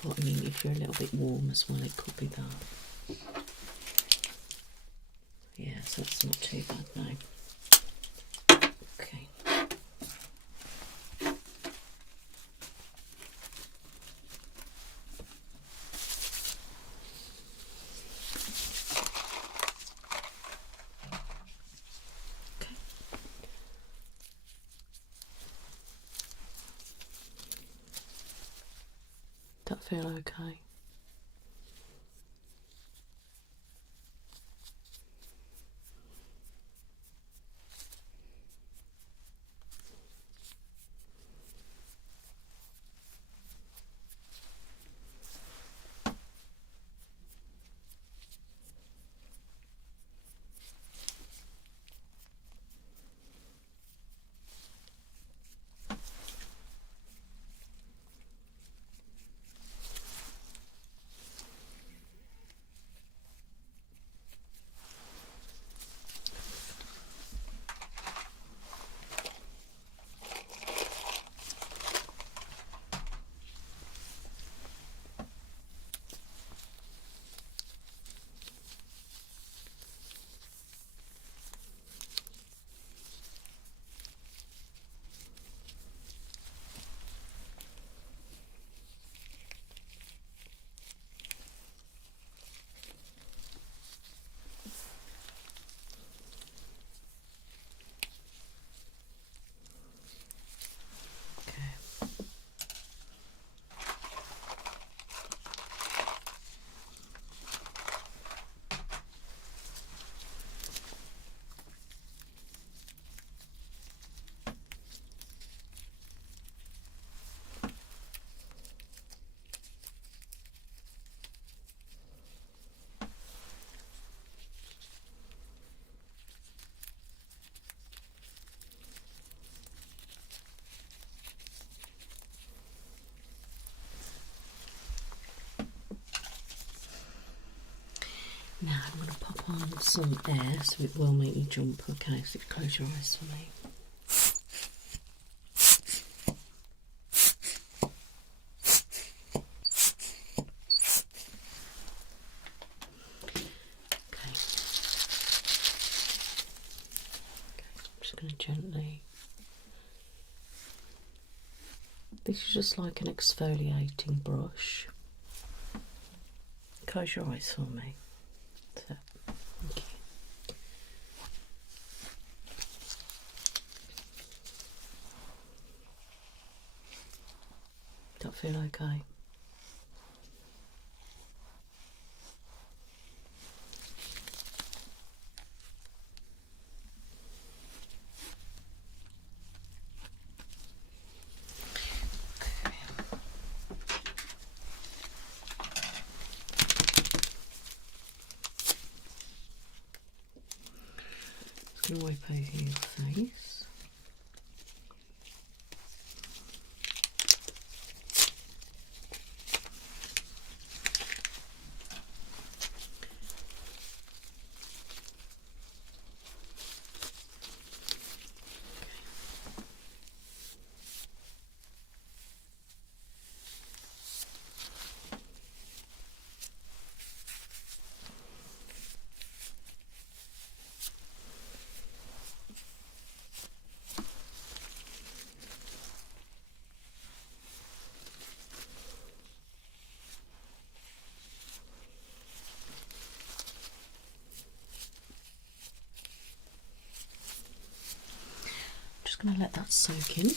But I mean, if you're a little bit warm as well, it could be that. Yeah, so it's not too bad now. Okay. Does that feel okay? Now I'm going to pop on some air so it will make you jump. Okay, so close your eyes for me. Okay. I'm just going to gently. This is just like an exfoliating brush. Close your eyes for me. So, thank you. Does that feel okay? Just going to wipe over your face. Just going to let that soak in.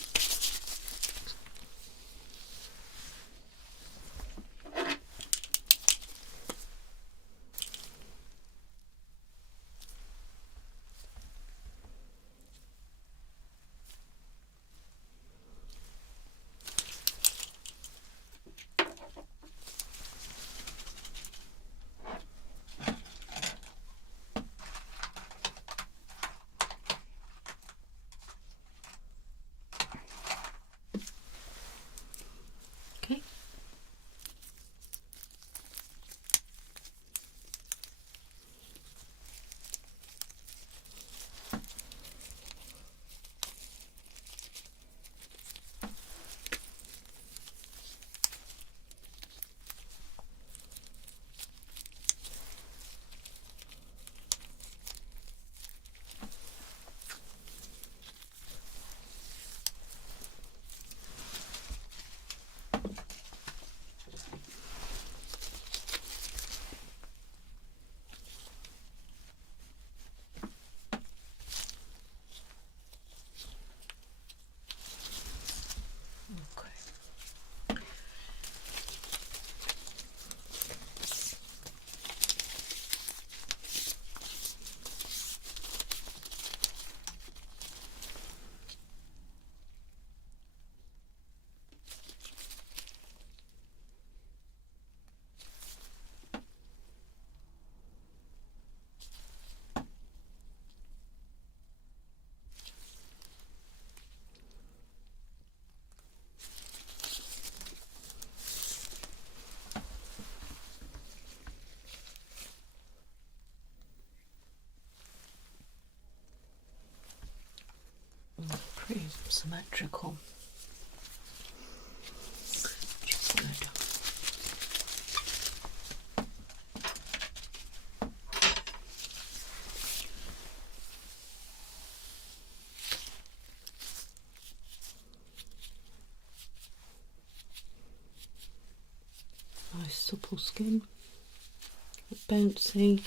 Okay. Pretty symmetrical. Just good. Nice supple skin, bouncy.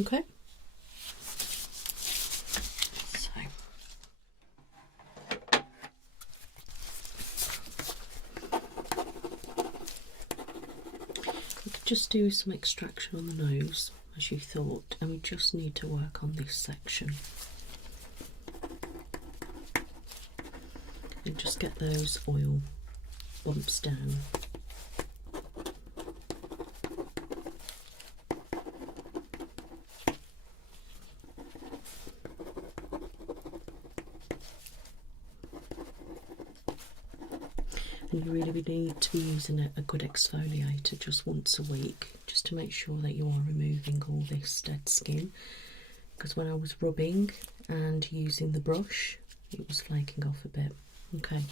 Okay. So we could just do some extraction on the nose, as you thought, and we just need to work on this section. And just get those oil bumps down. And you really be you need to be using a good exfoliator just once a week, just to make sure that you are removing all this dead skin, because when I was rubbing and using the brush, it was flaking off a bit. Okay.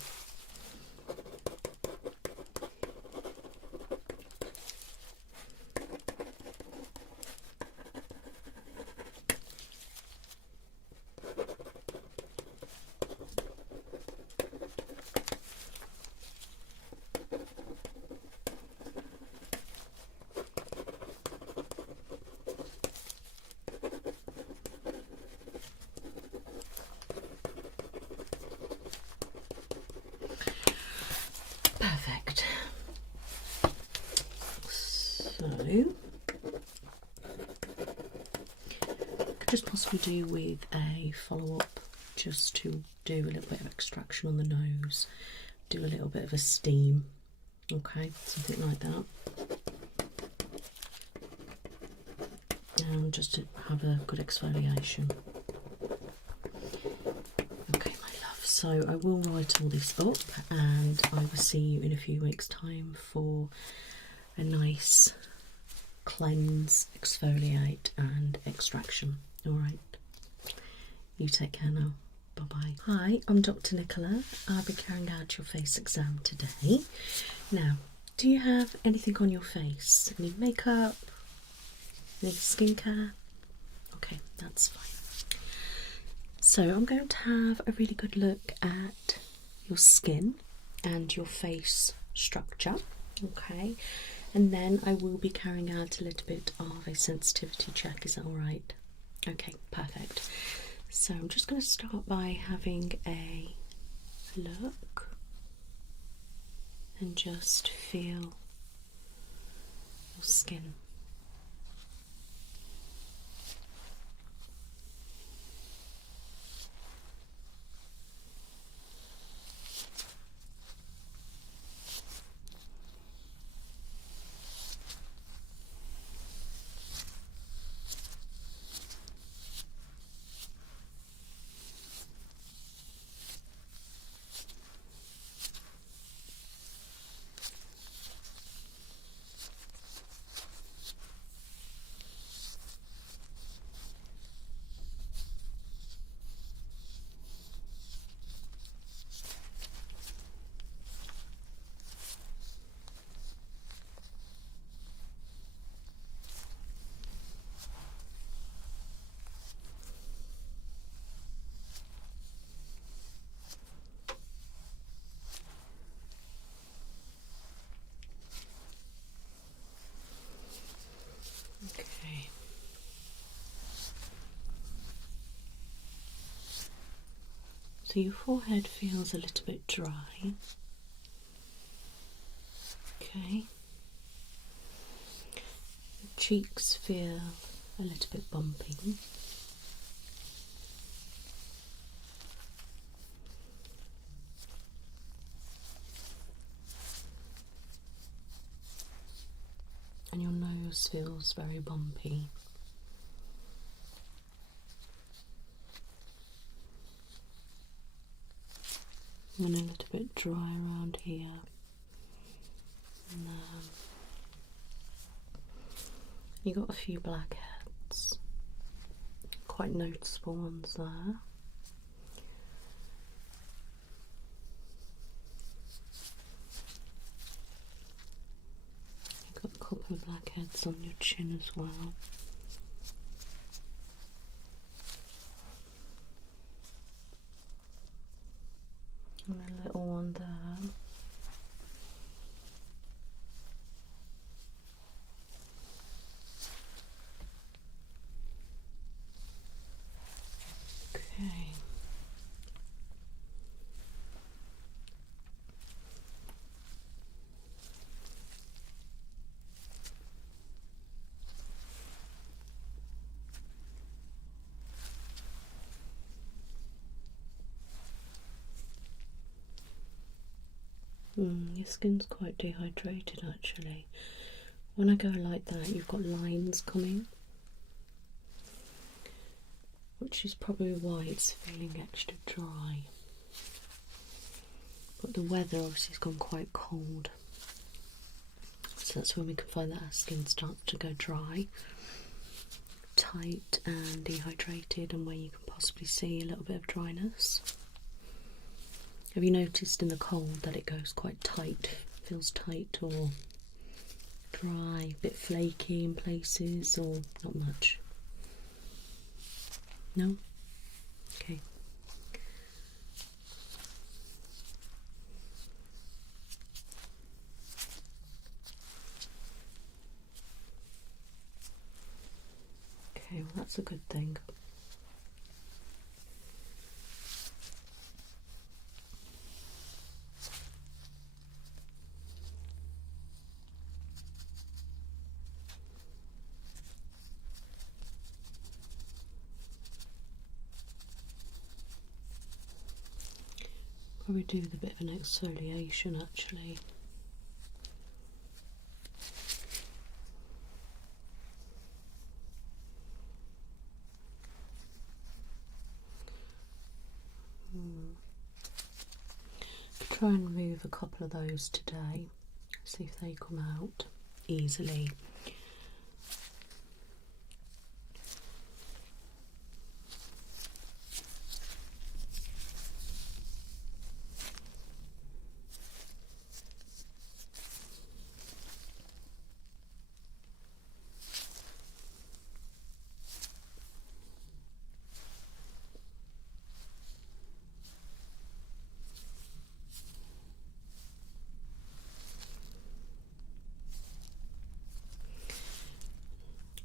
Perfect. So, could just possibly do with a follow-up, just to do a little bit of extraction on the nose, do a little bit of a steam, okay, something like that. And just to have a good exfoliation. Okay, my love, so I will write all this up and I will see you in a few weeks' time for a nice cleanse, exfoliate and extraction. Alright, you take care now. Bye bye. Hi, I'm Dr. Nicola. I'll be carrying out your face exam today. Now, do you have anything on your face? Any makeup? Any skincare? Okay, that's fine. So I'm going to have a really good look at your skin and your face structure, okay? And then I will be carrying out a little bit of a sensitivity check. Is that all right? Okay, perfect. So I'm just going to start by having a look and just feel your skin. Okay. So your forehead feels a little bit dry. Okay. Your cheeks feel a little bit bumpy. And your nose feels very bumpy. And a little bit dry around here. And you got a few blackheads, quite noticeable ones there. You've got a couple of blackheads on your chin as well. And a little one there. Okay. Your skin's quite dehydrated actually. When I go like that, you've got lines coming, which is probably why it's feeling extra dry. But the weather obviously has gone quite cold, so that's when we can find that our skin starts to go dry, tight and dehydrated, and where you can possibly see a little bit of dryness. Have you noticed in the cold that it goes quite tight, feels tight or dry, a bit flaky in places, or not much? No? Okay. Okay, well that's a good thing. Probably do with a bit of an exfoliation actually. Try and remove a couple of those today, see if they come out easily.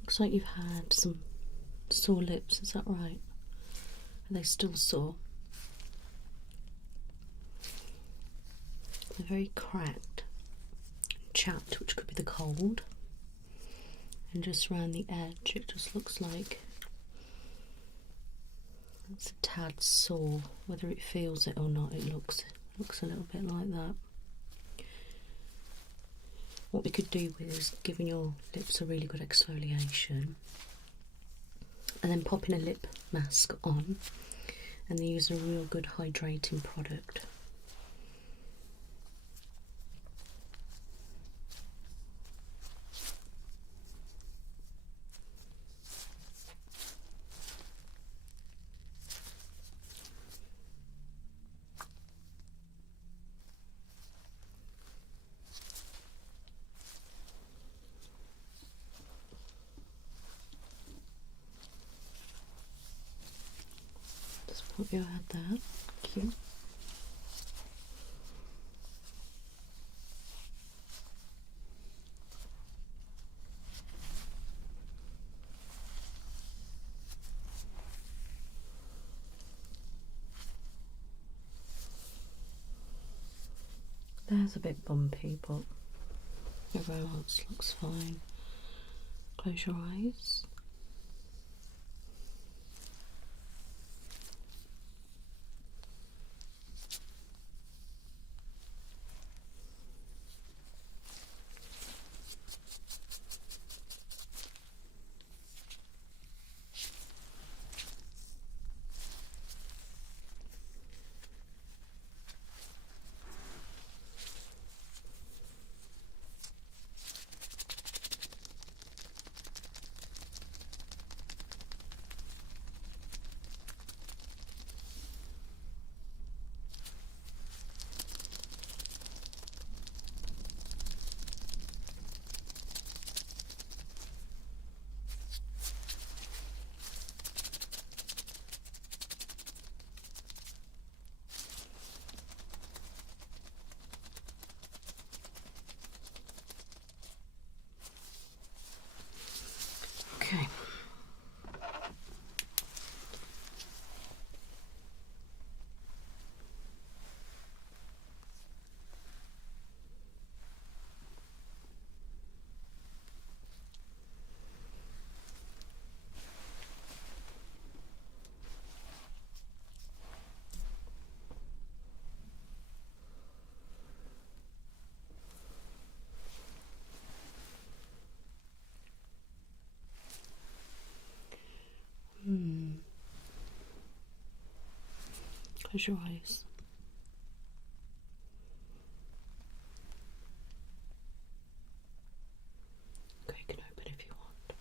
Looks like you've had some sore lips, is that right? Are they still sore? They're very cracked, chapped, which could be the cold. And just around the edge, it just looks like it's a tad sore. Whether it feels it or not, it looks a little bit like that. What we could do is giving your lips a really good exfoliation, and then popping a lip mask on, and then using a real good hydrating product. Put your head there. Thank you. There's a bit bumpy, but everywhere else looks fine. Close your eyes. Okay. Close your eyes. Okay, you can open if you want.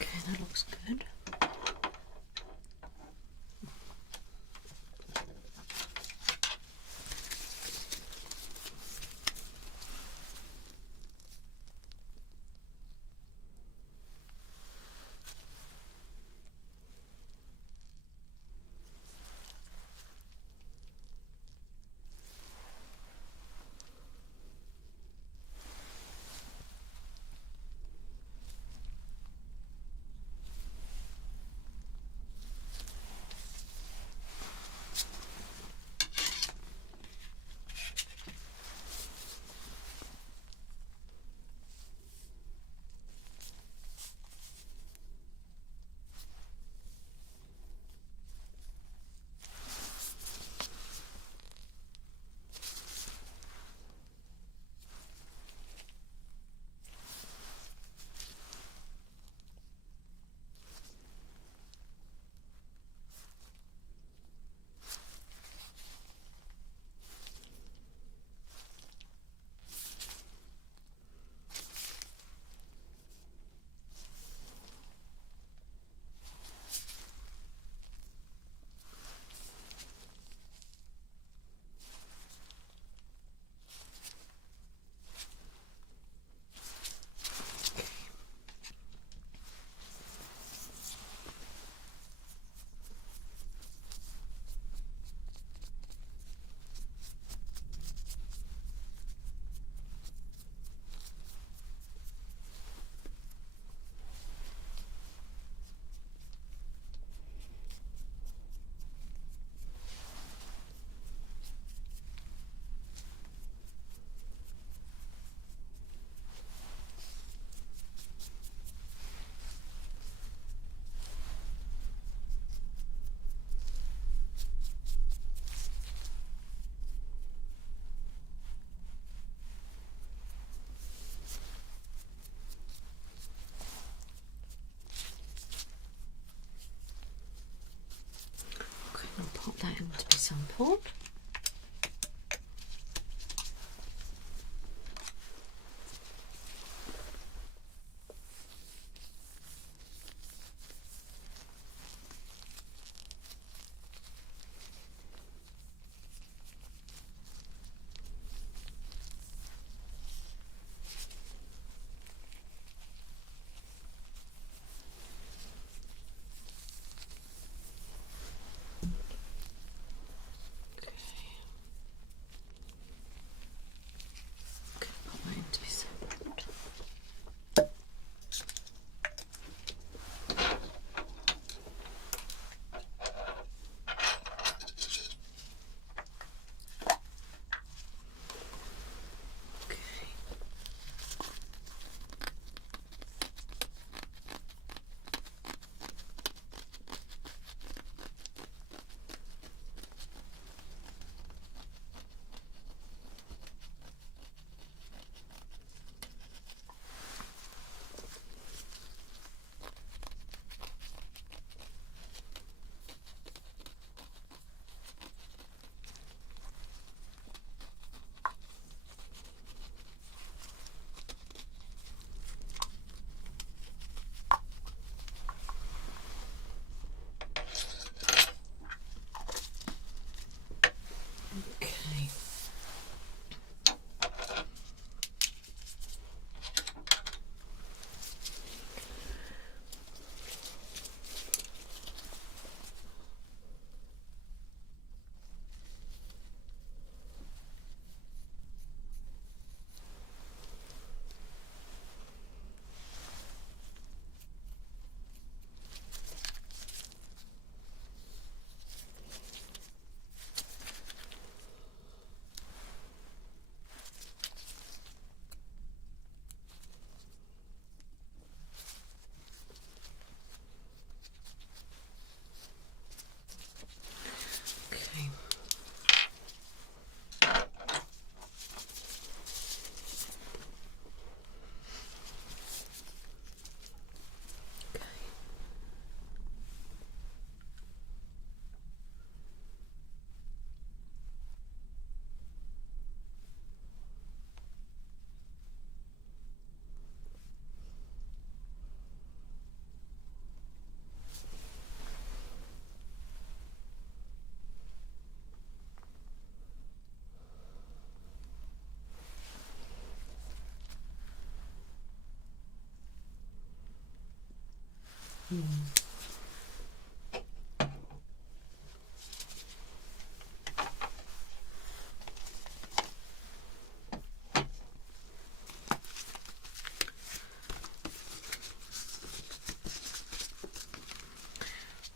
Okay, that looks good. I'll pop that into the sample.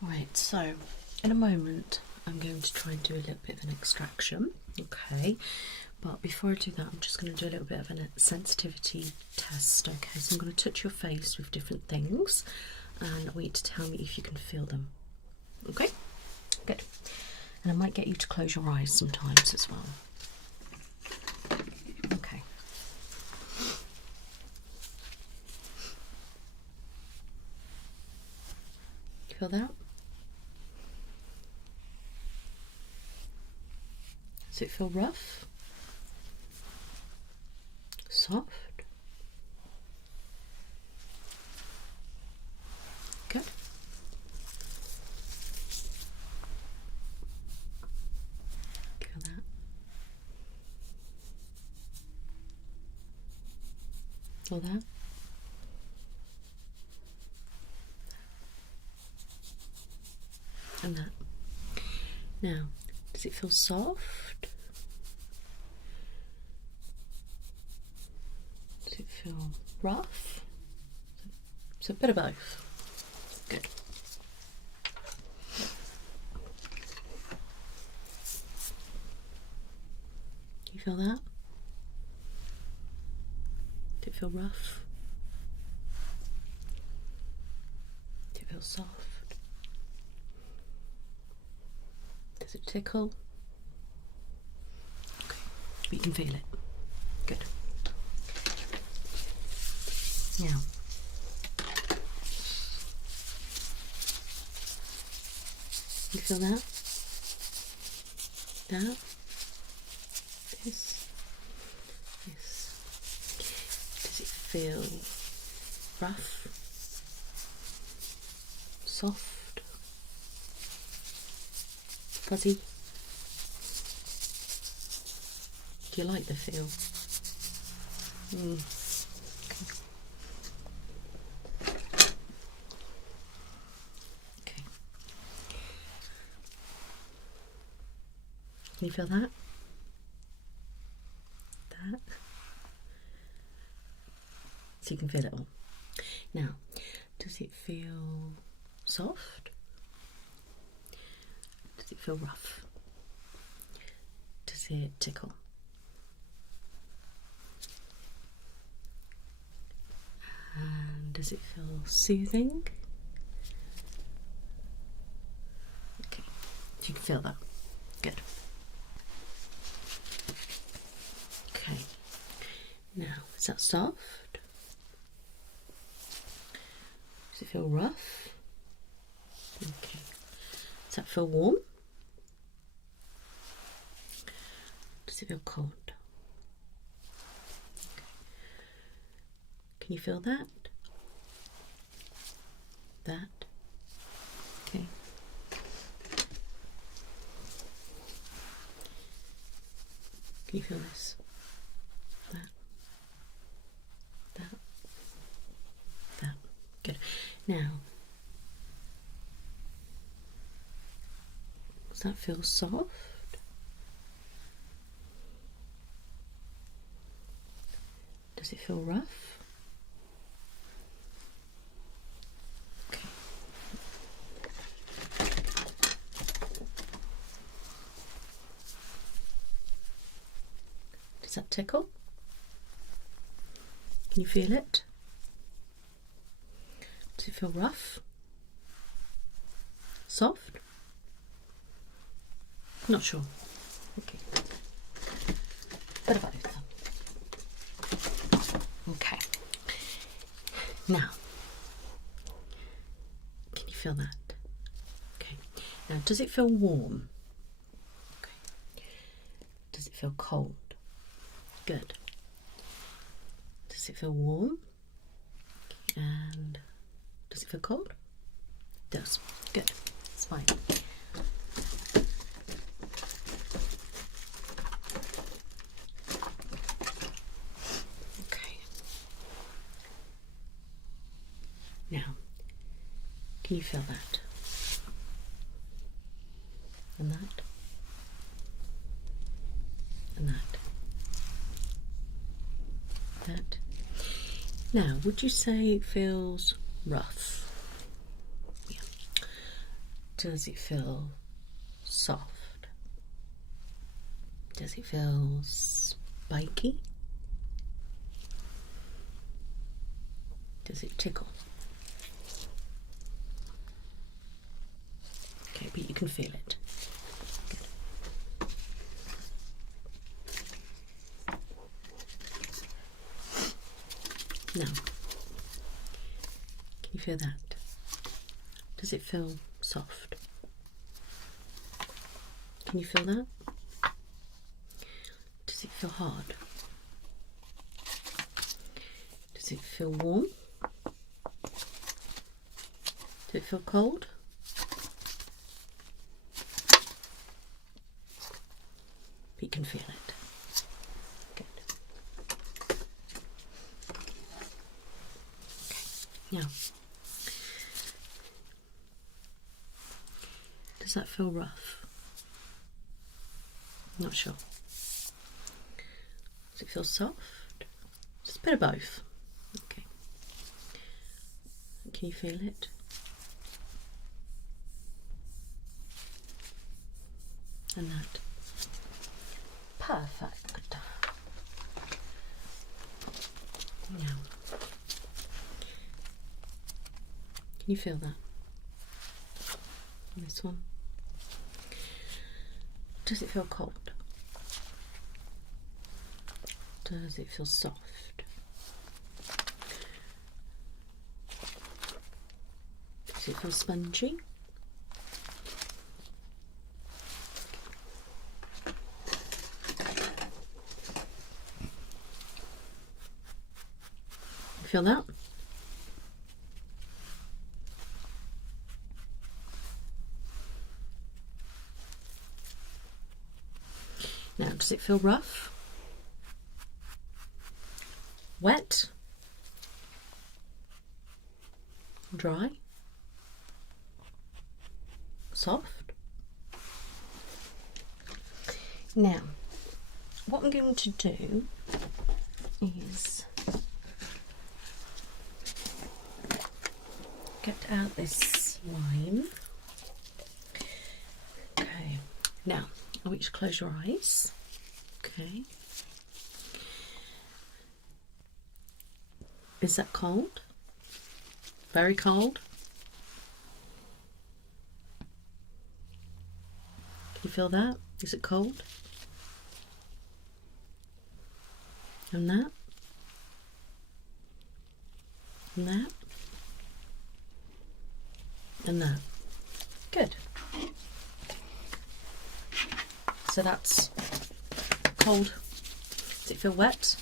Right, so in a moment I'm going to try and do a little bit of an extraction, okay? But before I do that, I'm just going to do a little bit of a sensitivity test, okay? So I'm going to touch your face with different things and I want you to tell me if you can feel them, okay? Good. And I might get you to close your eyes sometimes as well. Okay. Feel that? Does it feel rough? Soft? Good. Feel that? Feel that? And that. Now, does it feel soft? Does it feel rough? So a bit of both. Good. Do you feel that? Does it feel rough? Does it feel soft? Does it tickle? Okay, you can feel it. Good. Now, you feel that? That? This? This? Does it feel rough? Soft? Fuzzy? Do you like the feel? Okay. Can you feel that? That? So you can feel it all. Now, does it feel soft? Does it feel rough? Does it tickle? And does it feel soothing? Okay, you can feel that. Good. Okay. Now, is that soft? Does it feel rough? Okay. Does that feel warm? Does it feel cold? Okay. Can you feel that? That? Okay. Can you feel this? That? That? That? Good. Now, does that feel soft? Does it feel rough? Okay. Does that tickle? Can you feel it? Does it feel rough? Soft? Not sure. Okay. Bit of both. Okay. Now, can you feel that? Okay. Now, does it feel warm? Okay. Does it feel cold? Good. Does it feel warm? And does it feel cold? It does. Good. It's fine. Okay. Now, Can you feel that? And that? And that? That? Now, would you say it feels rough? Yeah. Does it feel soft? Does it feel spiky? Does it tickle? Okay, but you can feel it. Good. Now, can you feel that? Does it feel soft? Can you feel that? Does it feel hard? Does it feel warm? Does it feel cold? But you can feel it. Good. Okay. Now, does that feel rough? Not sure. Does it feel soft? Just a bit of both. Okay. Can you feel it? And that. Perfect. Now, can you feel that? And this one. Does it feel cold? Does it feel soft? Does it feel spongy? Feel that? Now, does it feel rough? Wet? Dry? Soft? Now, what I'm going to do is get out this wine. Okay, now I want you to close your eyes. Okay. Is that cold? Very cold? Can you feel that? Is it cold? And that? And that? And that. Good. So that's cold. Does it feel wet?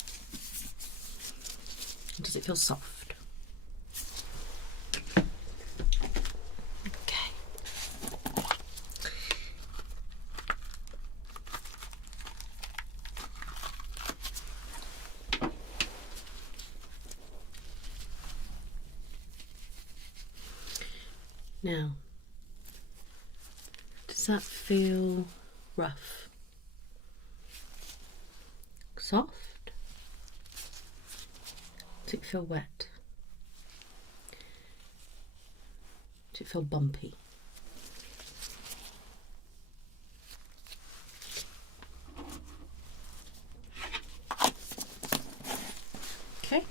Does it feel soft? Okay. Now, does that feel rough? Soft? Does it feel wet? Does it feel bumpy? Okay.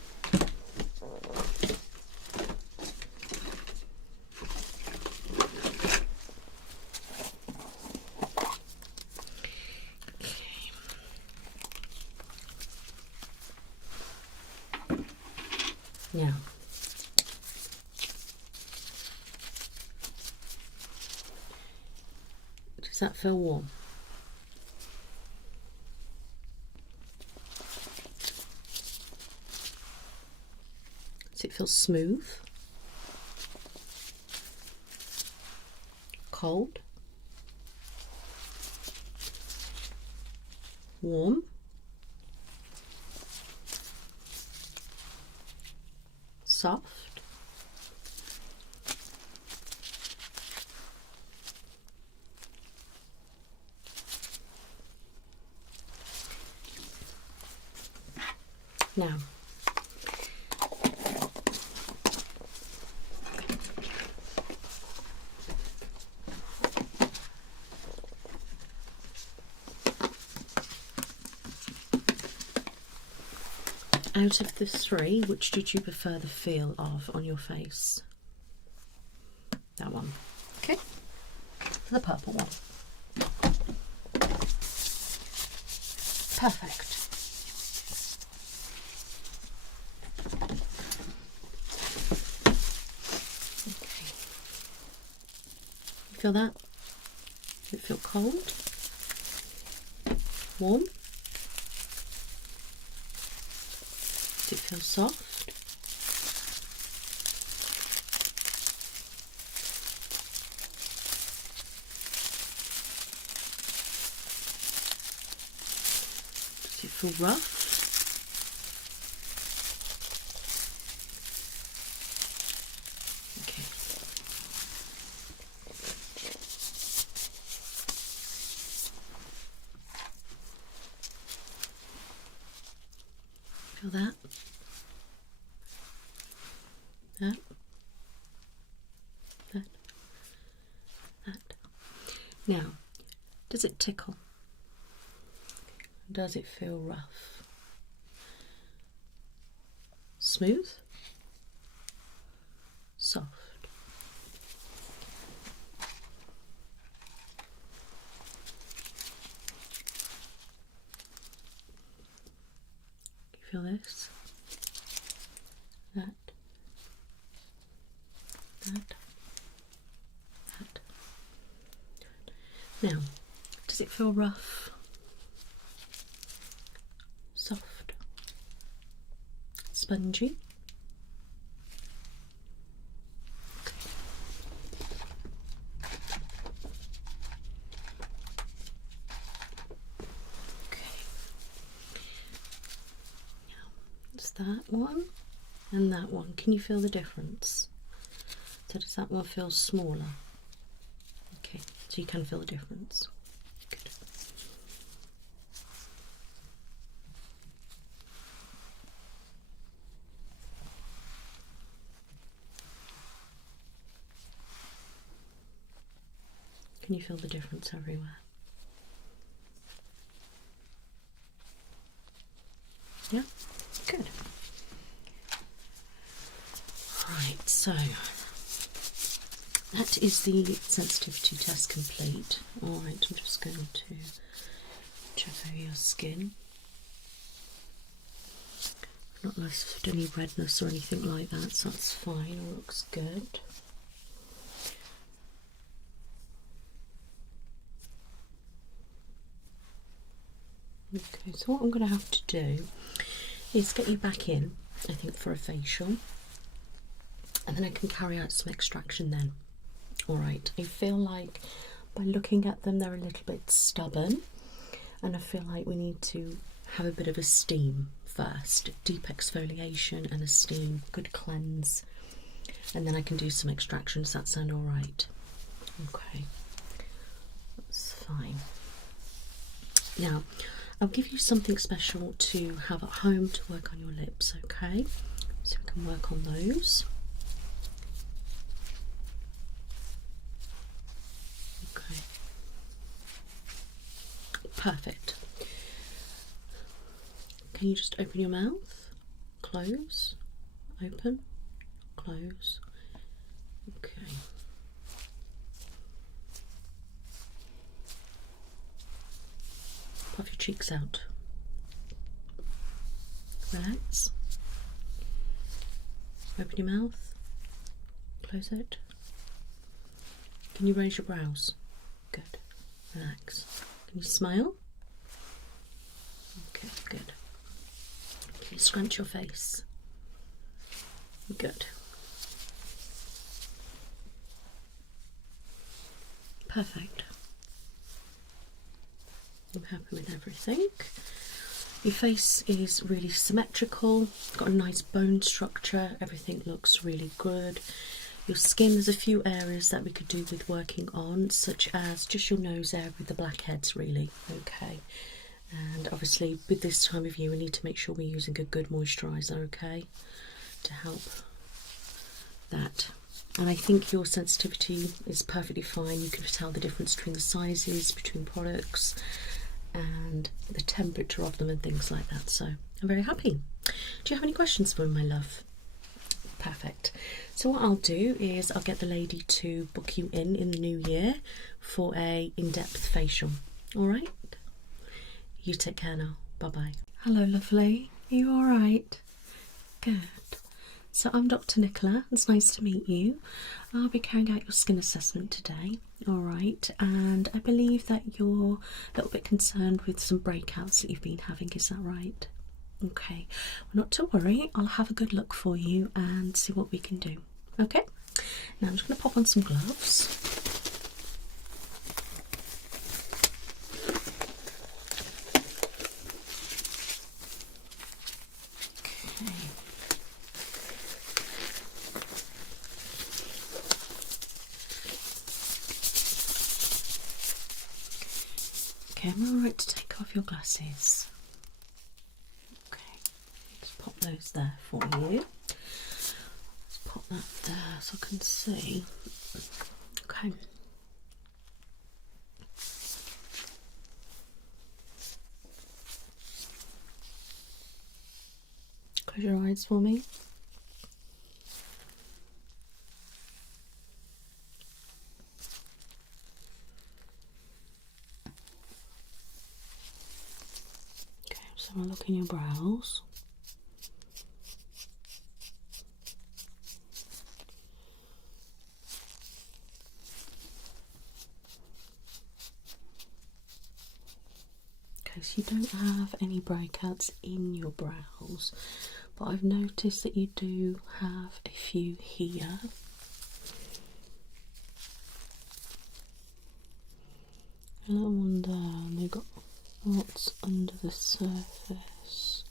Now, does that feel warm? Does it feel smooth? Cold? Warm? Soft? Now, out of the three, which did you prefer the feel of on your face? That one. Okay. For the purple one. Perfect. Okay. Feel that? Does it feel cold? Warm? Does it feel soft? Does it feel rough? Okay. Feel that? That? That? That? Now, does it tickle? Does it feel rough? Smooth? Soft? Can you feel this? That? That? That? Now, does it feel rough? Soft? Spongy? Okay. Now, it's that one and that one. Can you feel the difference? So does that one feel smaller? Okay, so you can feel the difference. Good. Can you feel the difference everywhere? Yeah, good. Right, so that is the sensitivity test complete. Alright, I'm just going to check over your skin. Not left any redness or anything like that, so that's fine, it looks good. Okay, so what I'm going to have to do is get you back in, I think, for a facial, and then I can carry out some extraction then. Alright, I feel like by looking at them they're a little bit stubborn, and I feel like we need to have a bit of a steam first. Deep exfoliation and a steam, good cleanse, and then I can do some extraction. Does that sound alright? Okay, that's fine. Now, I'll give you something special to have at home to work on your lips, okay? So we can work on those. Okay. Perfect. Can you just open your mouth? Close, open, close. Okay. Puff your cheeks out. Relax. Open your mouth. Close it. Can you raise your brows? Good. Relax. Can you smile? Okay, good. Can you scrunch your face? Good. Perfect. I'm happy with everything. Your face is really symmetrical, got a nice bone structure, everything looks really good. Your skin, there's a few areas that we could do with working on, such as just your nose area with the blackheads really, okay. And obviously with this time of year we need to make sure we're using a good moisturiser, okay, to help that. And I think your sensitivity is perfectly fine. You can tell the difference between the sizes, between products and the temperature of them and things like that, so I'm very happy. Do you have any questions for me, my love? Perfect. So what I'll do is I'll get the lady to book you in the new year for a in-depth facial. All right? You take care now. Bye-bye. Hello, lovely. Are you all right? Good. So I'm Dr. Nicola. It's nice to meet you. I'll be carrying out your skin assessment today. All right. And I believe that you're a little bit concerned with some breakouts that you've been having. Is that right? Okay. Well, not to worry. I'll have a good look for you and see what we can do. Okay. Now I'm just going to pop on some gloves. Okay, am I alright to take off your glasses? Okay, just pop those there for you. Let's pop that there so I can see. Okay. Close your eyes for me. So I'll look in your brows. Okay, so you don't have any breakouts in your brows, but I've noticed that you do have a few here. A little one there, and they've got what's under the surface.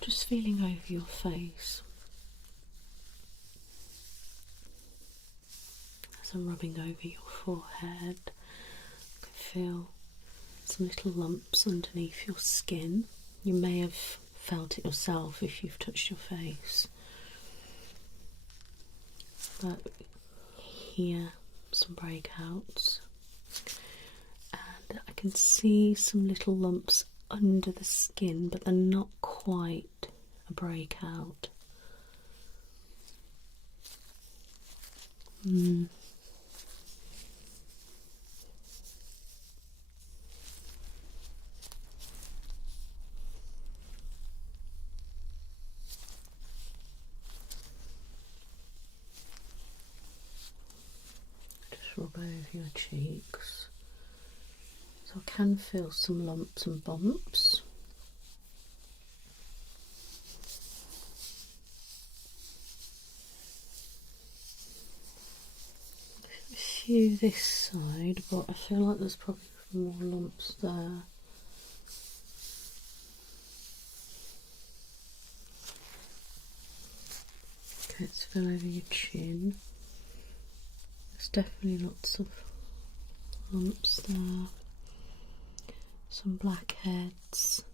Just feeling over your face as I'm rubbing over your forehead. I can feel some little lumps underneath your skin. You may have felt it yourself if you've touched your face, but here some breakouts, and I can see some little lumps under the skin, but they're not quite a breakout. Rub over your cheeks, so I can feel some lumps and bumps. A few this side, but I feel like there's probably more lumps there. Okay, let's feel over your chin. There's definitely lots of lumps there, some blackheads.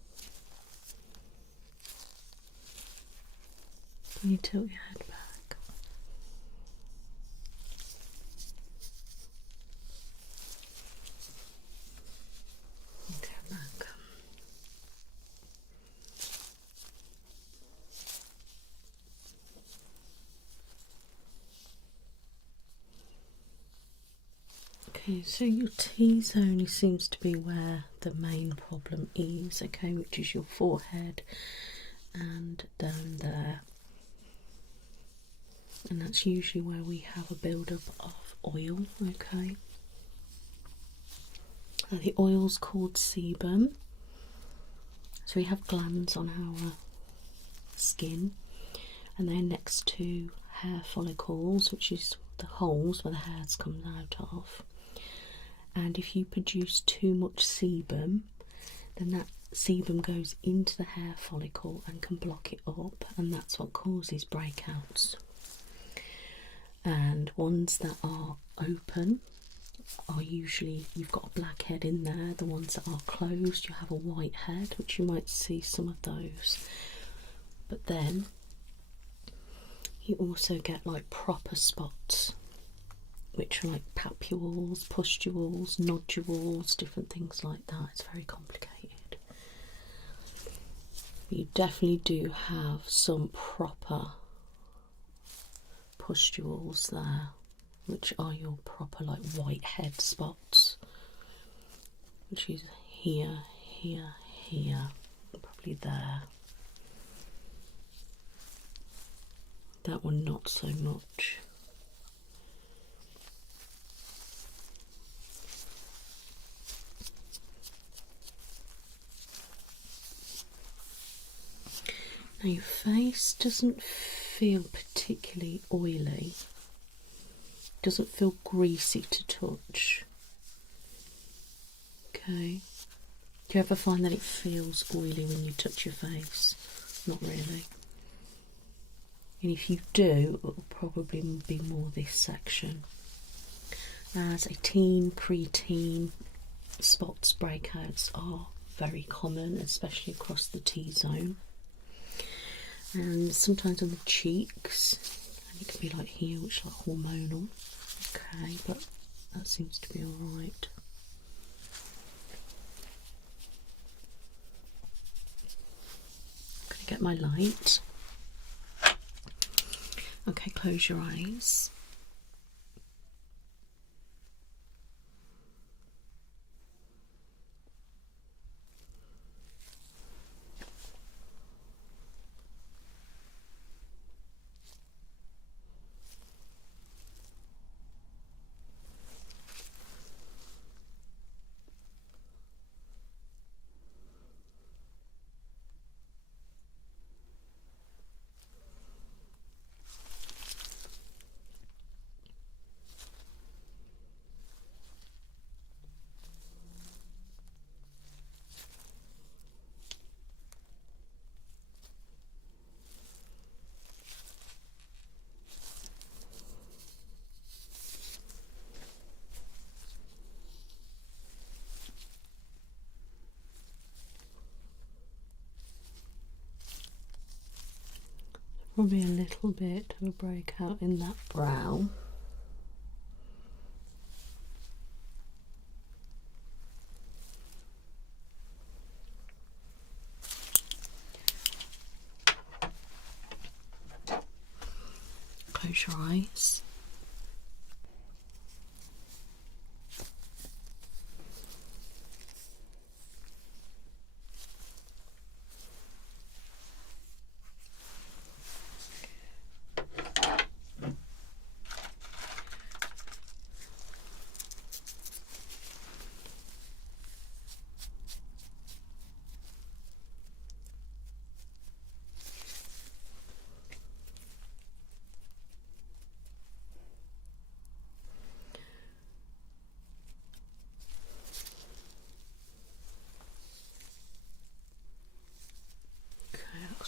Can you tilt your head back? Okay, back. Okay, so your T-zone only seems to be where the main problem is, okay, which is your forehead and down there. And that's usually where we have a build-up of oil, okay. The oil's called sebum. So we have glands on our skin, and they're next to hair follicles, which is the holes where the hair comes out of. And if you produce too much sebum, then that sebum goes into the hair follicle and can block it up, and that's what causes breakouts. And ones that are open are usually, you've got a black head in there. The ones that are closed, you have a white head, which you might see some of those. But then you also get like proper spots, which are like papules, pustules, nodules, different things like that. It's very complicated. You definitely do have some proper pustules there, which are your proper like white head spots, which is here, here, here, probably there. That one not so much. Now your face doesn't feel particularly oily, doesn't feel greasy to touch. Okay. Do you ever find that it feels oily when you touch your face? Not really. And if you do, it will probably be more this section. As a teen, pre-teen, spots, breakouts are very common, especially across the T-zone. And sometimes on the cheeks, and it can be like here, which is like hormonal. Okay, but that seems to be alright. I'm going to get my light. Okay, close your eyes. Probably a little bit of a breakout in that brow. Close your eyes.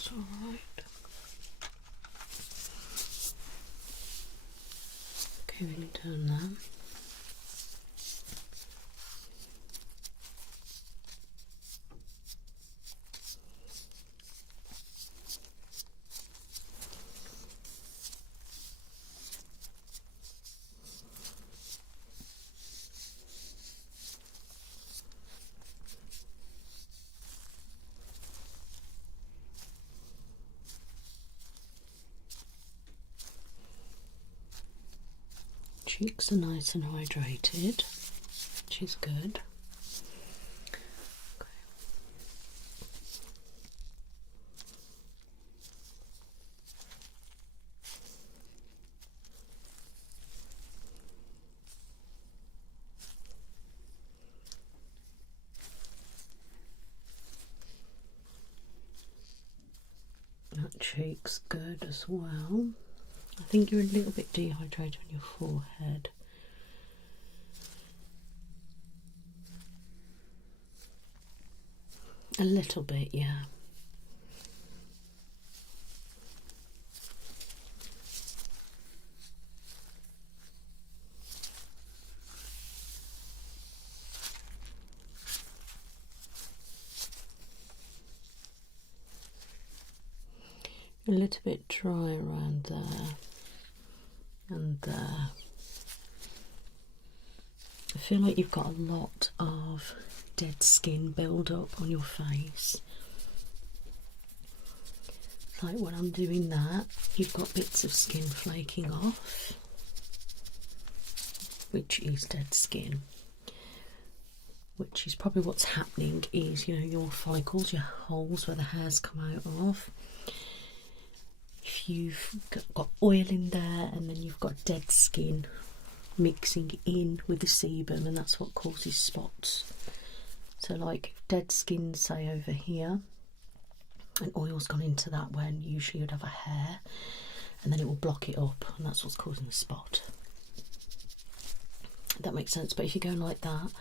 Alright. Okay, we can turn that. Cheeks are nice and hydrated, which is good. Okay. That cheek's good as well. I think you're a little bit dehydrated on your forehead. A little bit, yeah. A little bit dry around there and there. I feel like you've got a lot of dead skin build up on your face. It's like when I'm doing that, you've got bits of skin flaking off, which is dead skin. Which is probably what's happening is, you know, your follicles, your holes where the hairs come out of. If you've got oil in there and then you've got dead skin mixing in with the sebum, and that's what causes spots. So like dead skin, say over here, and oil's gone into that, when usually you'd have a hair, and then it will block it up, and that's what's causing the spot. That makes sense. But if you go like that,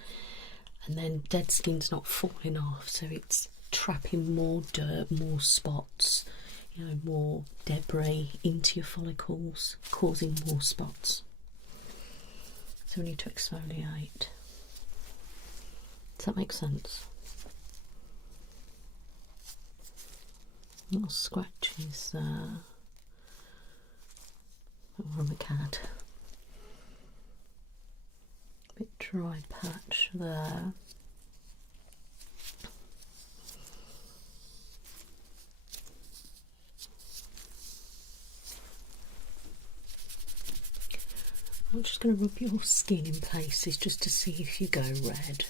and then dead skin's not falling off, so it's trapping more dirt, more spots, you know, more debris into your follicles, causing more spots. So we need to exfoliate. Does that make sense? Little scratches there. From a cat. Bit dry patch there. I'm just going to rub your skin in places just to see if you go red.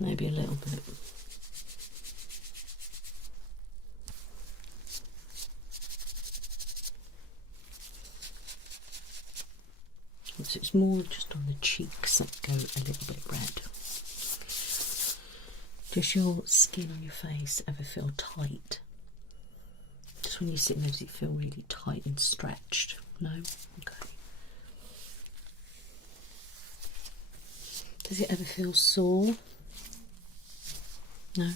Maybe a little bit. So it's more just on the cheeks that go a little bit red. Does your skin on your face ever feel tight? Just when you sit there, does it feel really tight and stretched? No? Okay. Does it ever feel sore? No?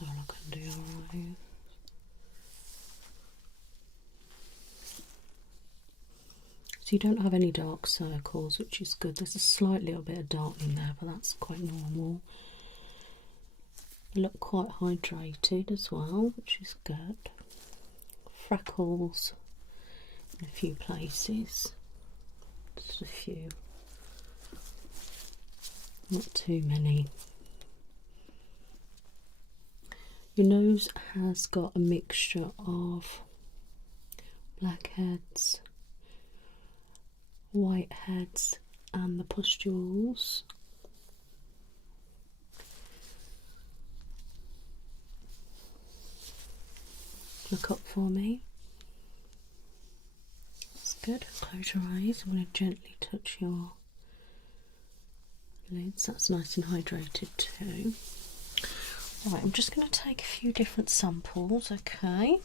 So I can do alright. So you don't have any dark circles, which is good. There's a slight little bit of darkening there, but that's quite normal. You look quite hydrated as well, which is good. Freckles in a few places. Just a few. Not too many. Your nose has got a mixture of blackheads, whiteheads, and the pustules. Look up for me. That's good. Close your eyes. I'm going to gently touch your lids. That's nice and hydrated too. Right, I'm just going to take a few different samples, okay?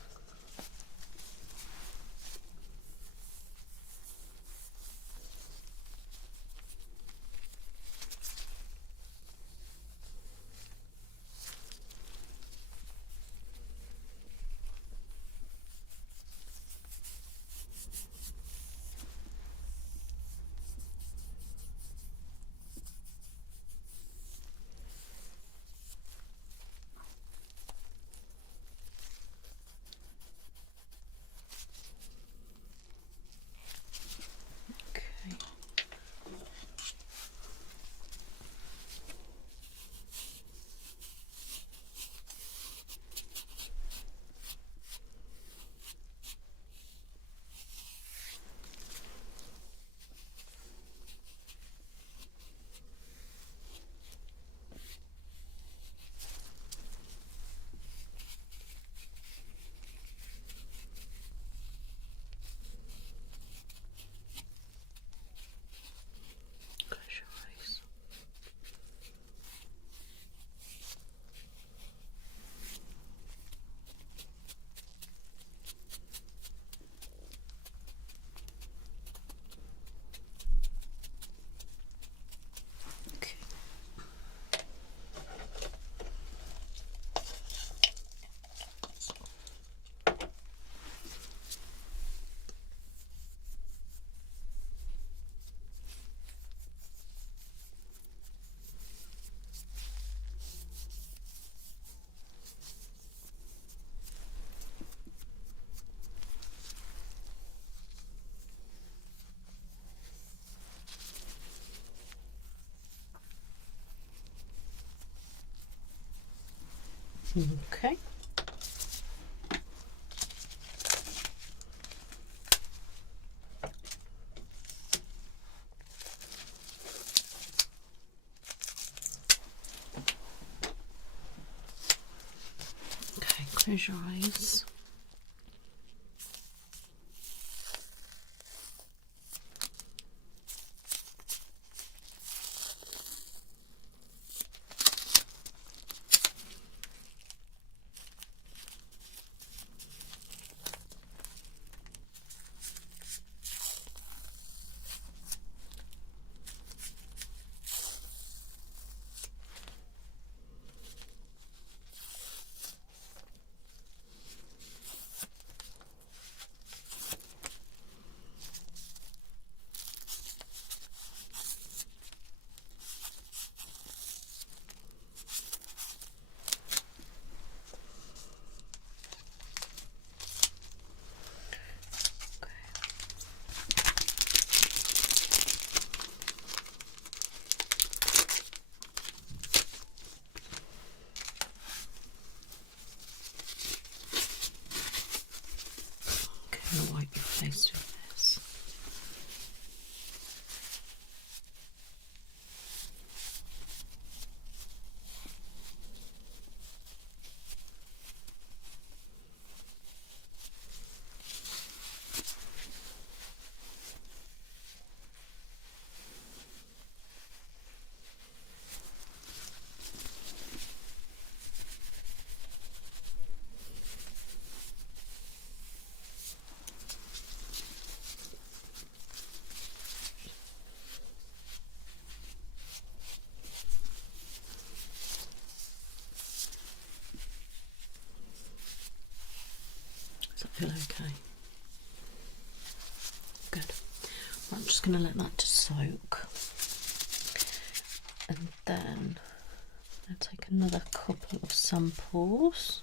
Okay. Okay, close your eyes. I'm going to wipe your face with this. Does that feel okay? Good. Well, I'm just going to let that to soak. And then I'll take another couple of samples.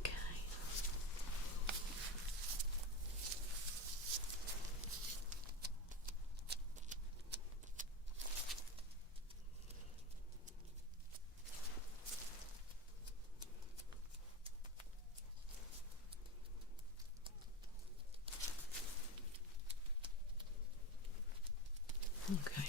Okay. Okay.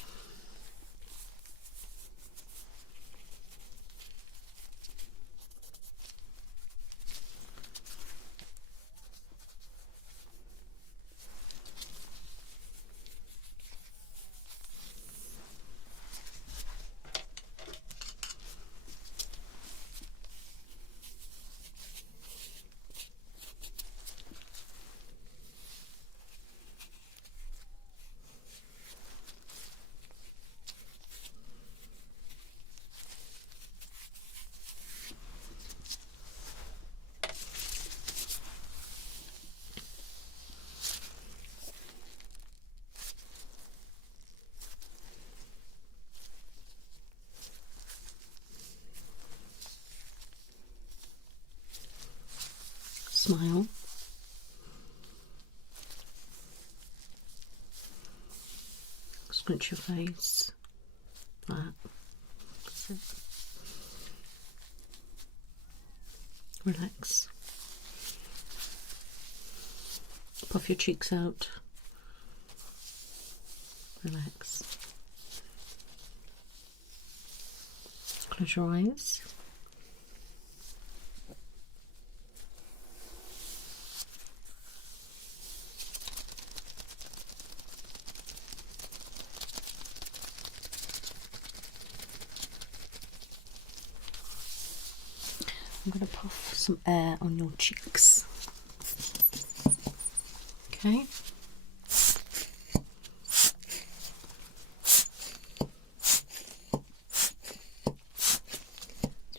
Smile. Scrunch your face. That. That's it. Relax. Puff your cheeks out. Relax. Close your eyes. I'm going to puff some air on your cheeks. Okay.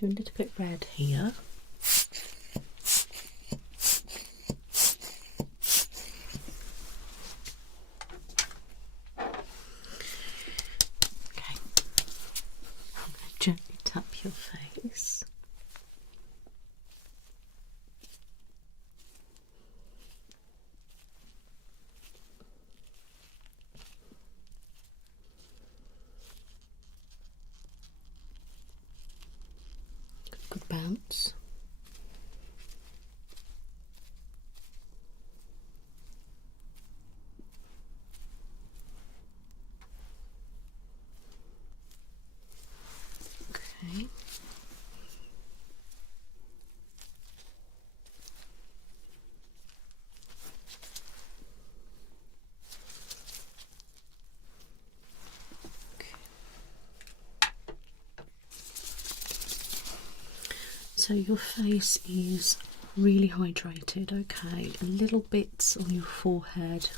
Do a little bit red here. Okay. I'm going to gently tap your face. bounce. Okay. So your face is really hydrated, okay? A little bits on your forehead,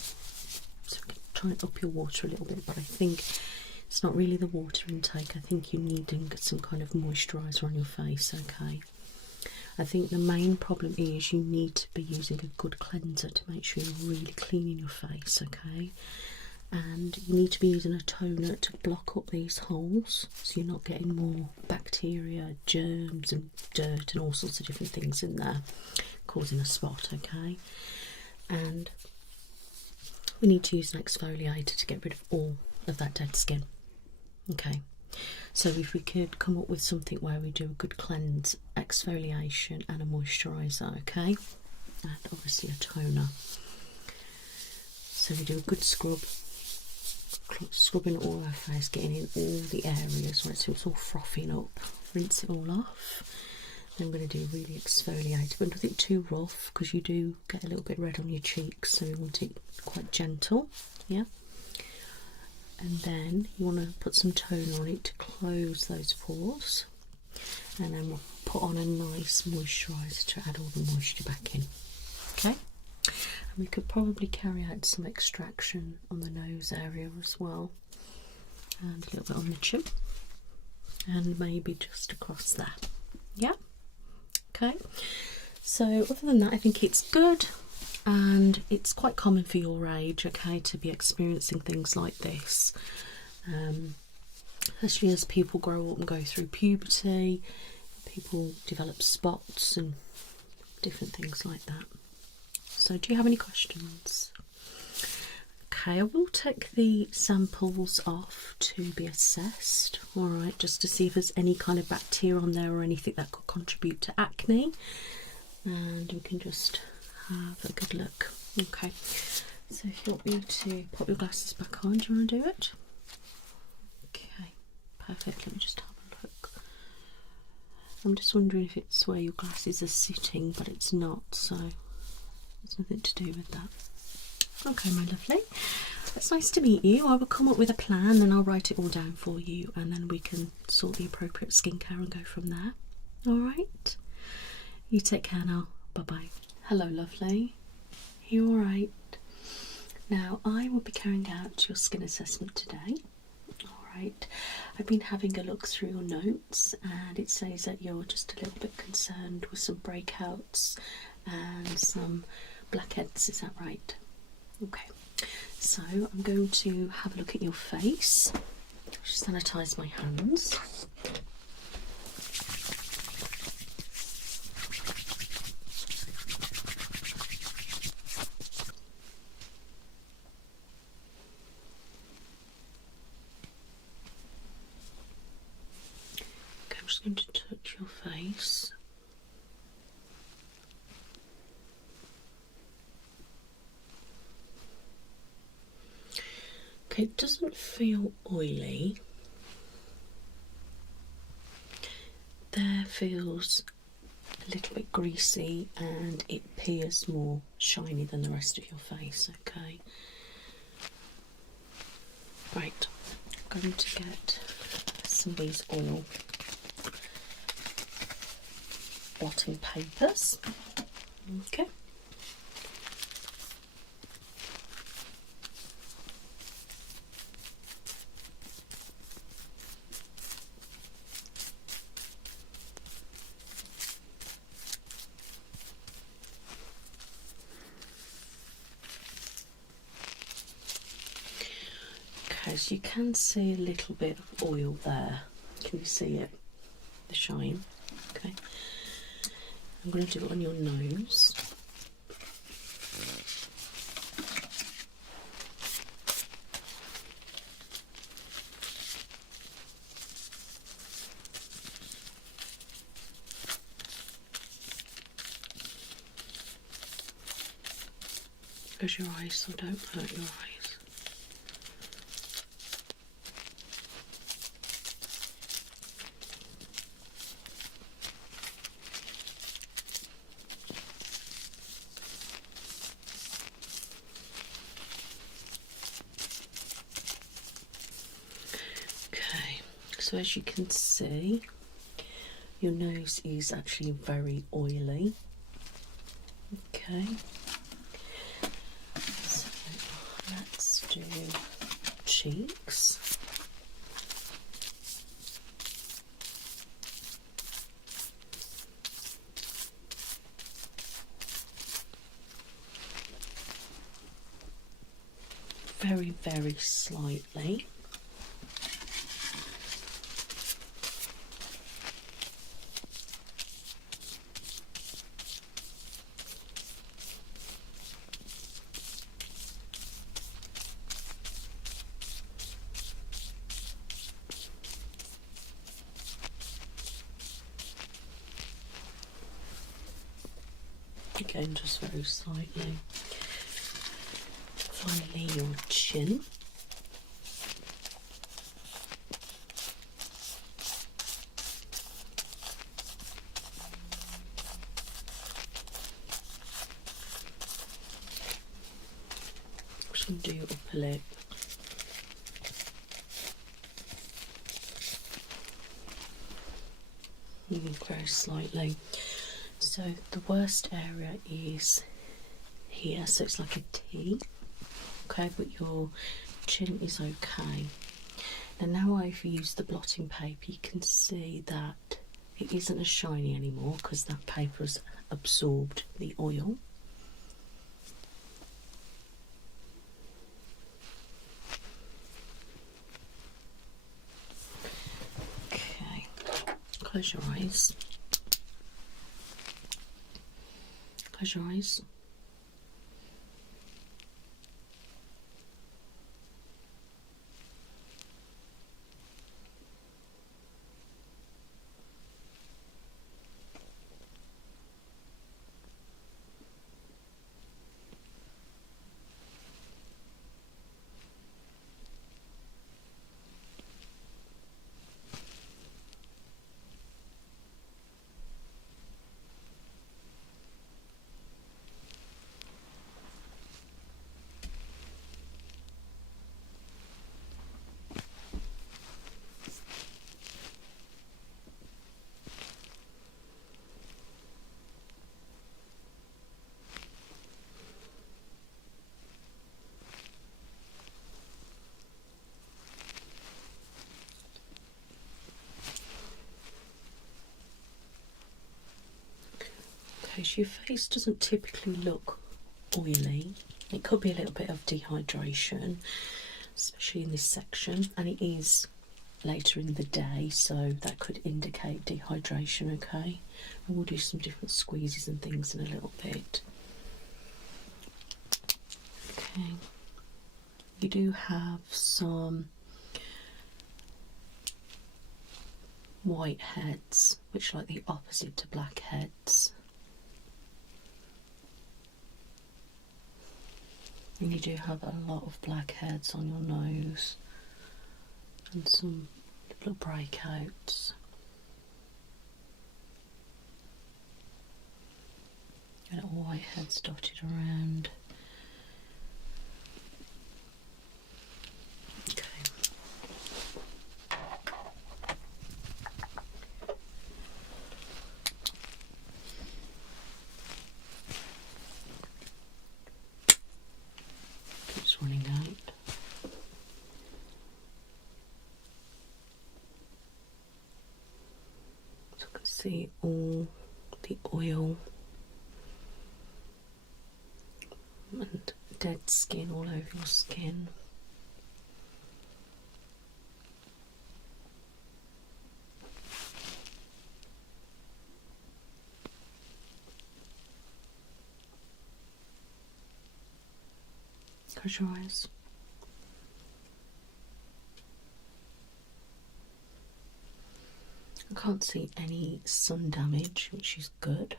so we can try and up your water a little bit, but I think it's not really the water intake. I think you're needing some kind of moisturiser on your face, okay? I think the main problem is you need to be using a good cleanser to make sure you're really cleaning your face, okay? And you need to be using a toner to block up these holes so you're not getting more bacteria, germs and dirt and all sorts of different things in there causing a spot, okay? And we need to use an exfoliator to get rid of all of that dead skin, okay? So if we could come up with something where we do a good cleanse, exfoliation and a moisturiser, okay? And obviously a toner. So we do a good scrub, scrubbing all our face, getting in all the areas right, so it's all frothing up. Rinse it all off. Then I'm going to do really exfoliate, but nothing too rough because you do get a little bit red on your cheeks, so we want it quite gentle, yeah. And then you want to put some toner on it to close those pores, and then we'll put on a nice moisturiser to add all the moisture back in, okay? And we could probably carry out some extraction on the nose area as well, and a little bit on the chin, and maybe just across there, yeah? Okay, so other than that I think it's good, and it's quite common for your age, okay, to be experiencing things like this, especially as people grow up and go through puberty. People develop spots and different things like that. So do you have any questions? Okay, I will take the samples off to be assessed, alright, just to see if there's any kind of bacteria on there or anything that could contribute to acne, and we can just have a good look. Okay, so if you want me to pop your glasses back on, do you want to do it? Okay, perfect, let me just have a look. I'm just wondering if it's where your glasses are sitting, but it's not, so there's nothing to do with that. Okay, my lovely, it's nice to meet you. I will come up with a plan and I'll write it all down for you, and then we can sort the appropriate skincare and go from there. Alright, you take care now. Bye bye. Hello lovely, you alright? Now I will be carrying out your skin assessment today. Alright, I've been having a look through your notes and it says that you're just a little bit concerned with some breakouts and some blackheads, is that right? Okay, so I'm going to have a look at your face. Just sanitize my hands. Okay, I'm just going to touch your face. Okay, it doesn't feel oily. There feels a little bit greasy and it appears more shiny than the rest of your face, okay? Right, I'm going to get some of these oil blotting papers, okay? As you can see a little bit of oil there. Can you see it? The shine. Okay. I'm going to do it on your nose. Close your eyes so don't hurt your eyes. Okay, so as you can see, your nose is actually very oily. Okay, so let's do cheeks. Very, very slightly. Again, just very slightly. Finally, your chin. Just going to do your upper lip. Very slightly. So the worst area is here, so it's like a T. Okay, but your chin is okay. And now I've used the blotting paper, you can see that it isn't as shiny anymore because that paper has absorbed the oil. Okay, close your eyes. Close your eyes. Okay, so your face doesn't typically look oily. It could be a little bit of dehydration, especially in this section, and it is later in the day, so that could indicate dehydration. Okay, and we'll do some different squeezes and things in a little bit. Okay, you do have some white heads, which are like the opposite to black heads. And you do have a lot of blackheads on your nose and some little breakouts. Little white heads dotted around. Okay. Keeps running out. So I can see all the oil and dead skin all over your skin. Close your eyes. I can't see any sun damage, which is good.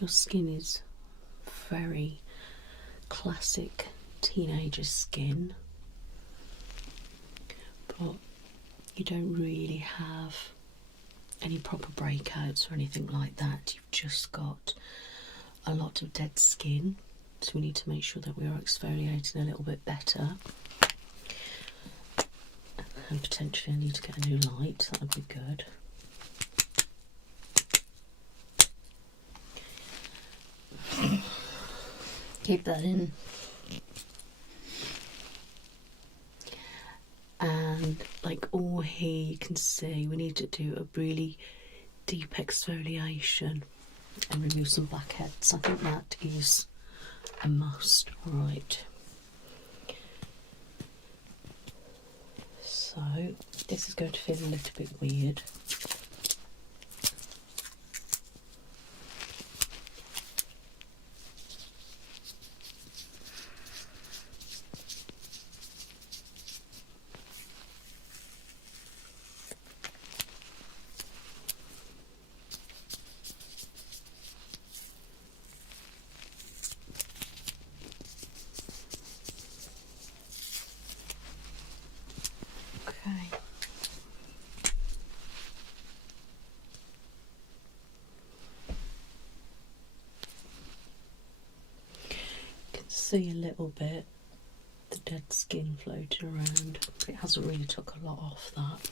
Your skin is very classic teenager skin, but you don't really have any proper breakouts or anything like that. You've just got a lot of dead skin, so we need to make sure that we are exfoliating a little bit better. And potentially I need to get a new light, that would be good. Keep that in. And like all here you can see we need to do a really deep exfoliation and remove some blackheads. I think that is a must. Right, so this is going to feel a little bit weird. See a little bit the dead skin floating around. It hasn't really took a lot off that.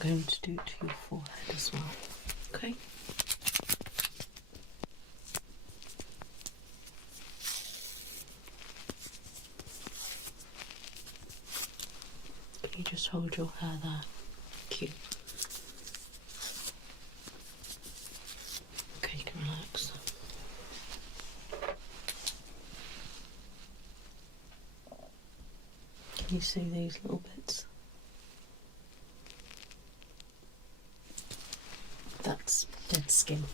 I'm going to do it to your forehead as well. Okay. You just hold your hair there. Cute. Okay, you can relax. Can you see these little bits? That's dead skin.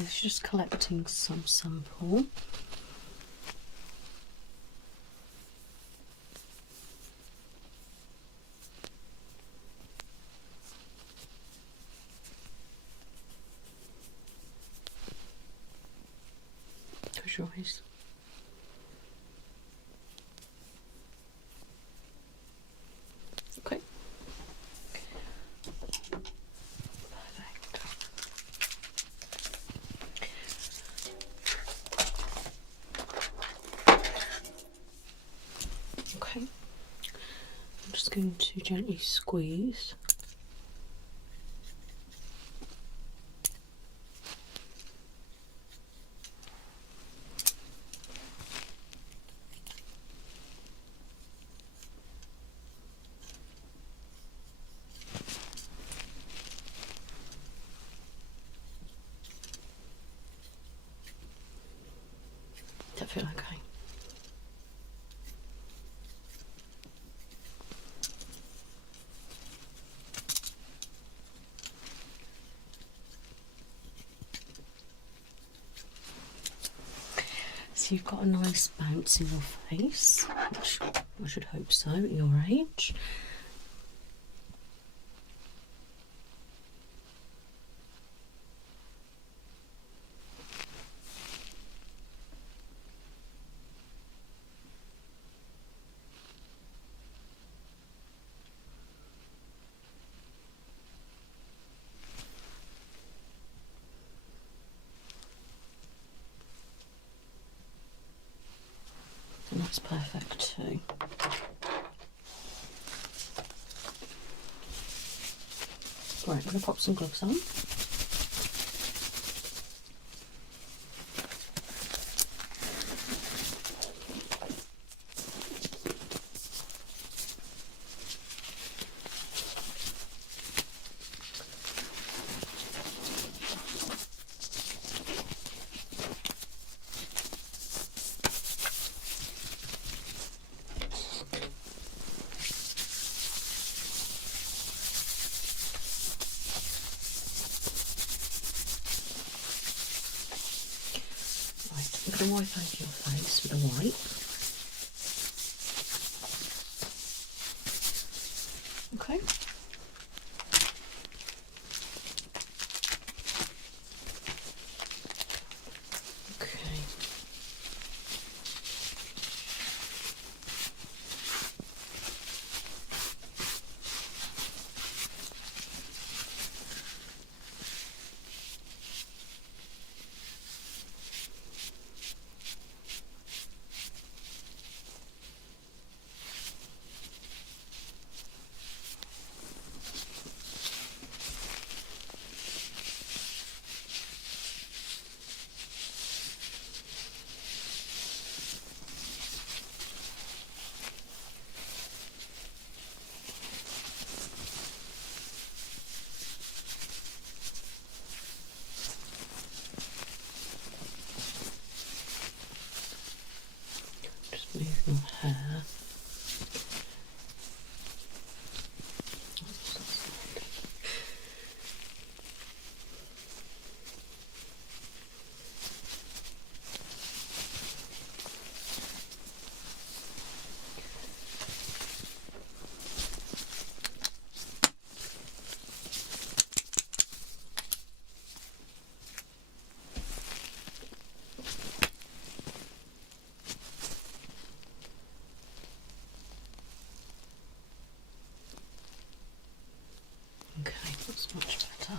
It's just collecting some sample. Close your eyes. Okay. Okay, I'm just going to gently squeeze. Does that feel okay? So you've got a nice bounce in your face, which I should hope so at your age. And that's perfect too. Right, I'm going to pop some gloves on. going to wipe over your face with a wipe. Okay. Okay. Just move your hair. Okay, that's much better.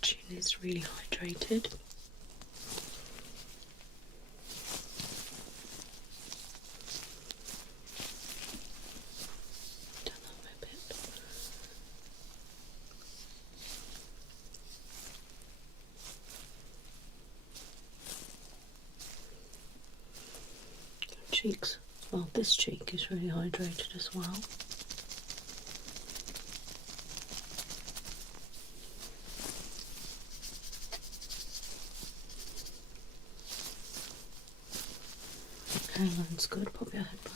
Chin is really hydrated. Turn that way a bit. Cheeks. Well, this cheek is really hydrated as well. Hairline's good. Pop your head back.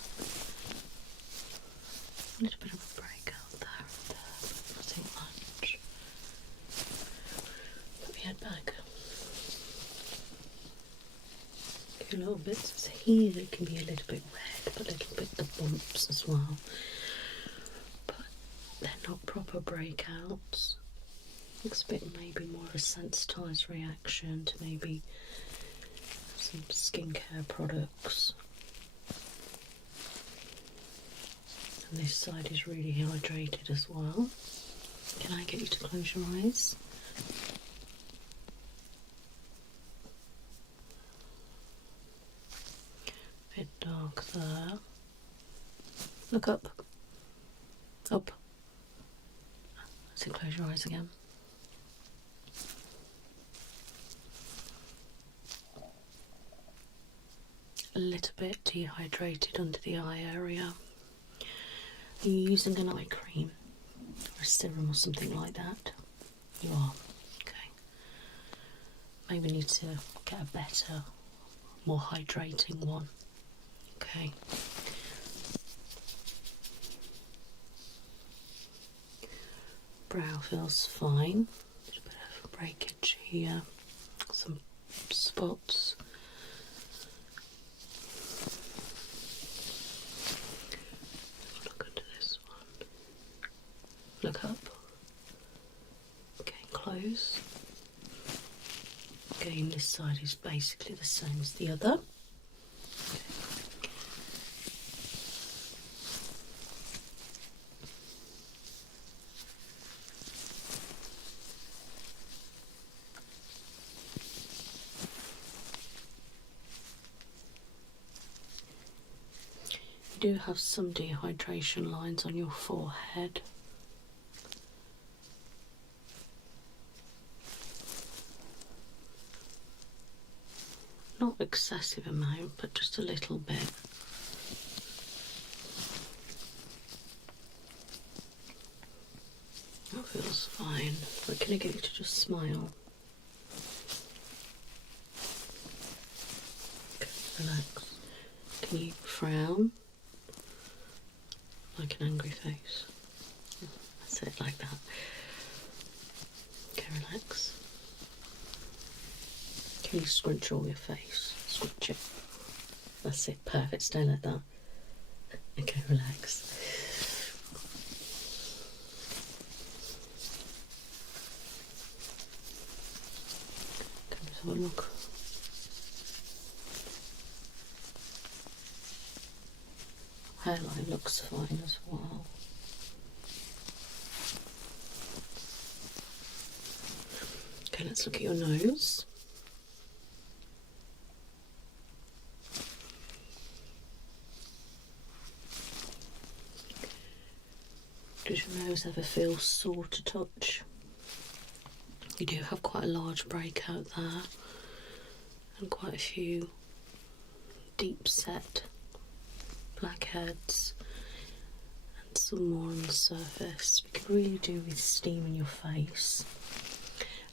A little bit of a breakout there and there, but nothing much. Put your head back. A few little bits here that can be a little bit red, but a little bit the bumps as well. But they're not proper breakouts. Expect maybe more of a sensitised reaction to maybe some skincare products. And this side is really hydrated as well. Can I get you to close your eyes? Bit dark there. Look up. Up. So close your eyes again. A little bit dehydrated under the eye area. Are you using an eye cream or a serum or something like that? You are. Okay. Maybe need to get a better, more hydrating one. Okay. Brow feels fine. A little bit of breakage here. Some spots. Look into this one. Look up. Getting close. Again, this side is basically the same as the other. You do have some dehydration lines on your forehead. Not excessive amount, but just a little bit. That feels fine. But can I get you to just smile? Okay, relax. Can you frown? Like an angry face. That's it, like that. Okay, relax. Can you scrunch all your face? Scrunch it. That's it, perfect. Stay like that. Okay, relax. Come let's have a look. Hairline looks fine as well. Okay, let's look at your nose. Does your nose ever feel sore to touch? You do have quite a large breakout there and quite a few deep set blackheads and some more on the surface. We can really do with steaming your face,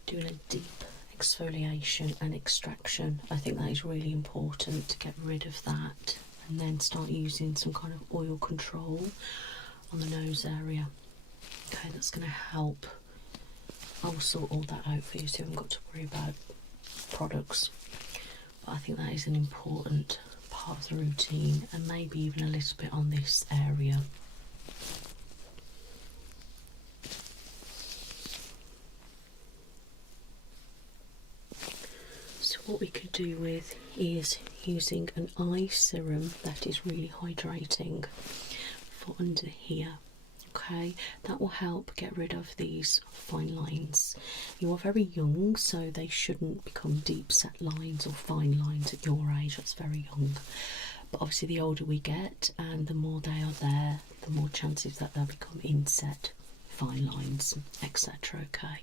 doing a deep exfoliation and extraction. I think that is really important to get rid of that, and then start using some kind of oil control on the nose area. Okay, that's going to help. I will sort all that out for you so you haven't got to worry about products, but I think that is an important part of the routine, and maybe even a little bit on this area. So what we could do with is using an eye serum that is really hydrating for under here. Okay, that will help get rid of these fine lines. You are very young, so they shouldn't become deep set lines or fine lines at your age. That's very young. But obviously the older we get and the more they are there, the more chances that they'll become inset fine lines, etc. Okay,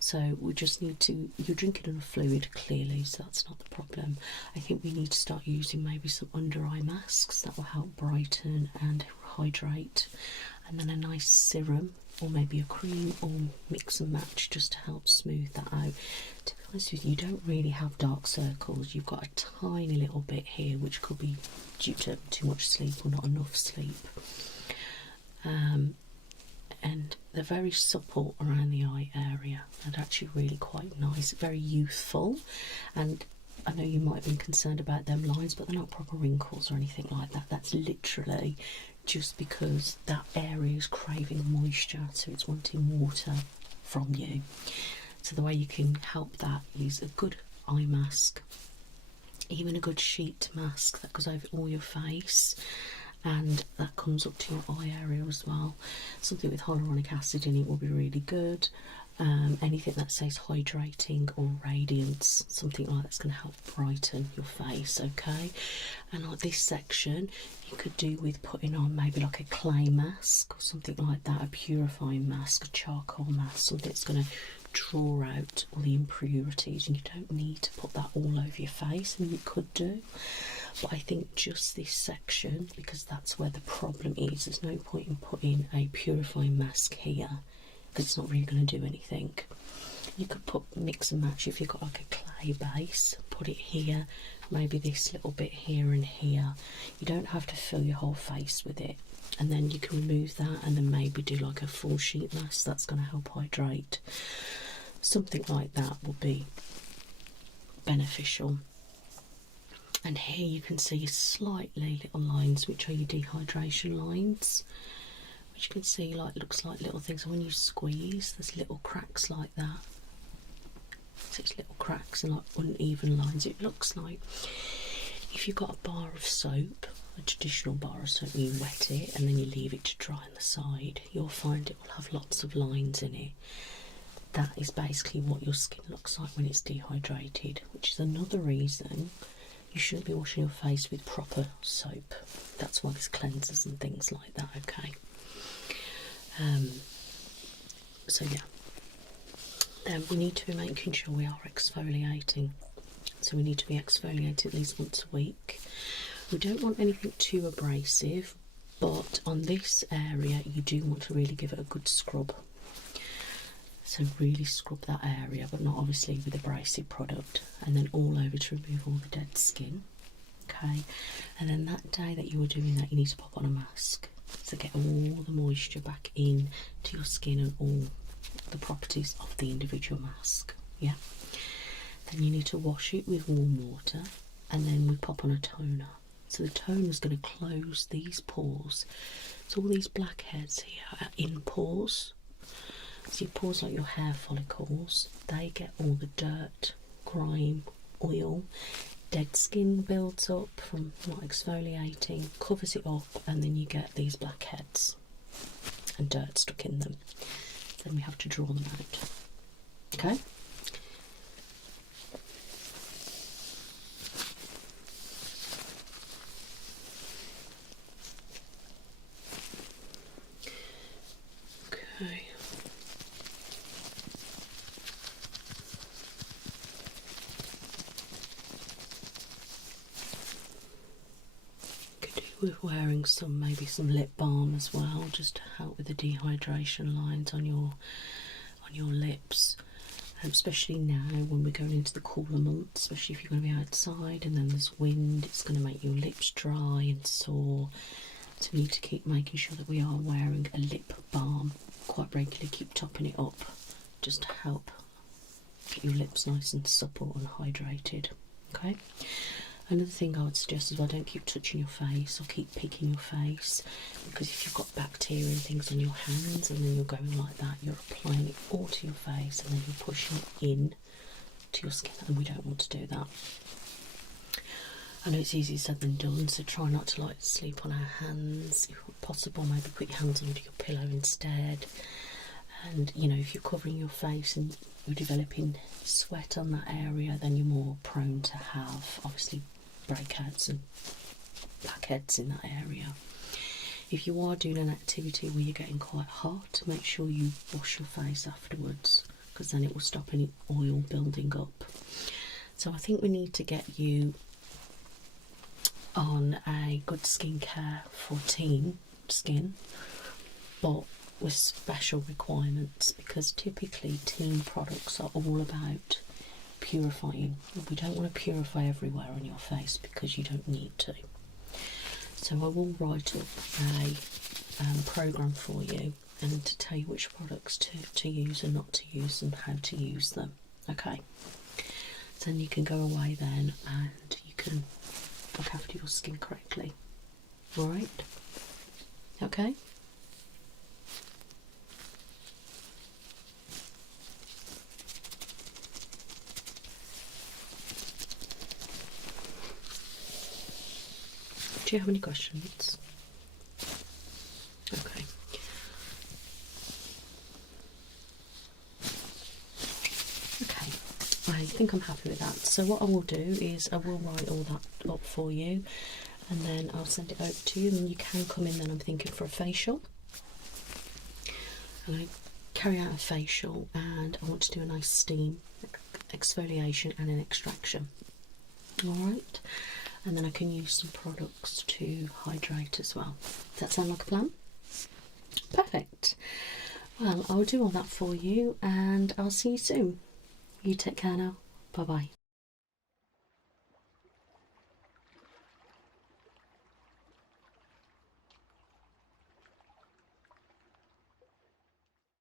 so we just need to, you're drinking enough fluid clearly, so that's not the problem. I think we need to start using maybe some under eye masks that will help brighten and hydrate, and then a nice serum or maybe a cream, or mix and match just to help smooth that out. To be honest with you, you don't really have dark circles. You've got a tiny little bit here which could be due to too much sleep or not enough sleep. And they're very supple around the eye area and actually really quite nice, very youthful. And I know you might have been concerned about them lines, but they're not proper wrinkles or anything like that. That's literally just because that area is craving moisture, so it's wanting water from you. So the way you can help that is a good eye mask, even a good sheet mask that goes over all your face, and that comes up to your eye area as well. Something with hyaluronic acid in it will be really good. Anything that says hydrating or radiance, something like that's going to help brighten your face. Okay, and like this section you could do with putting on maybe like a clay mask or something like that, a purifying mask, a charcoal mask, something that's going to draw out all the impurities. And you don't need to put that all over your face. I mean, you could do, but I think just this section, because that's where the problem is, there's no point in putting a purifying mask here because it's not really going to do anything. You could put mix and match. If you've got like a clay base, put it here, maybe this little bit here and here. You don't have to fill your whole face with it, and then you can remove that and then maybe do like a full sheet mask that's going to help hydrate. Something like that will be beneficial. And here you can see slightly little lines, which are your dehydration lines, which you can see like looks like little things. When you squeeze, there's little cracks like that. So it's little cracks and like uneven lines. It looks like if you've got a bar of soap, a traditional bar of soap, you wet it and then you leave it to dry on the side, you'll find it will have lots of lines in it. That is basically what your skin looks like when it's dehydrated, which is another reason you shouldn't be washing your face with proper soap. That's why there's cleansers and things like that. Okay. So yeah, then we need to be making sure we are exfoliating. So we need to be exfoliating at least once a week. We don't want anything too abrasive, but on this area you do want to really give it a good scrub. So really scrub that area, but not obviously with abrasive product, and then all over to remove all the dead skin. Okay, and then that day that you were doing that, you need to pop on a mask to get all the moisture back in to your skin and all the properties of the individual mask. Yeah, then you need to wash it with warm water, and then we pop on a toner. So the toner is going to close these pores. So all these blackheads here are in pores. So your pores, like your hair follicles, they get all the dirt, grime, oil, dead skin builds up from not exfoliating, covers it up, and then you get these blackheads and dirt stuck in them. Then we have to draw them out. Okay? Okay. Could do with wearing maybe some lip balm as well, just to help with the dehydration lines on your lips, especially now when we're going into the cooler months, especially if you're going to be outside and then there's wind. It's going to make your lips dry and sore, so we need to keep making sure that we are wearing a lip balm quite regularly. Keep topping it up just to help get your lips nice and supple and hydrated. Okay, another thing I would suggest is, well, don't keep touching your face or keep picking your face, because if you've got bacteria and things on your hands and then you're going like that, you're applying it all to your face and then you're pushing it in to your skin, and we don't want to do that. I know it's easier said than done, so try not to like sleep on our hands. If possible, maybe put your hands under your pillow instead. And you know, if you're covering your face and you're developing sweat on that area, then you're more prone to have obviously breakouts and blackheads in that area. If you are doing an activity where you're getting quite hot, make sure you wash your face afterwards, because then it will stop any oil building up. So I think we need to get you on a good skincare for teen skin, but with special requirements, because typically teen products are all about purifying. We don't want to purify everywhere on your face because you don't need to. So I will write up a program for you and to tell you which products to use and not to use and how to use them. Okay, so then you can go away then and you can look after your skin correctly. Alright? Okay? Do you have any questions? Okay. Okay, I think I'm happy with that. So what I will do is I will write all that up for you, and then I'll send it over to you, and then you can come in then, I'm thinking, for a facial. I'm going to carry out a facial, and I want to do a nice steam, exfoliation and an extraction. Alright, and then I can use some products to hydrate as well. Does that sound like a plan? Perfect. Well, I'll do all that for you and I'll see you soon. You take care now. Bye bye.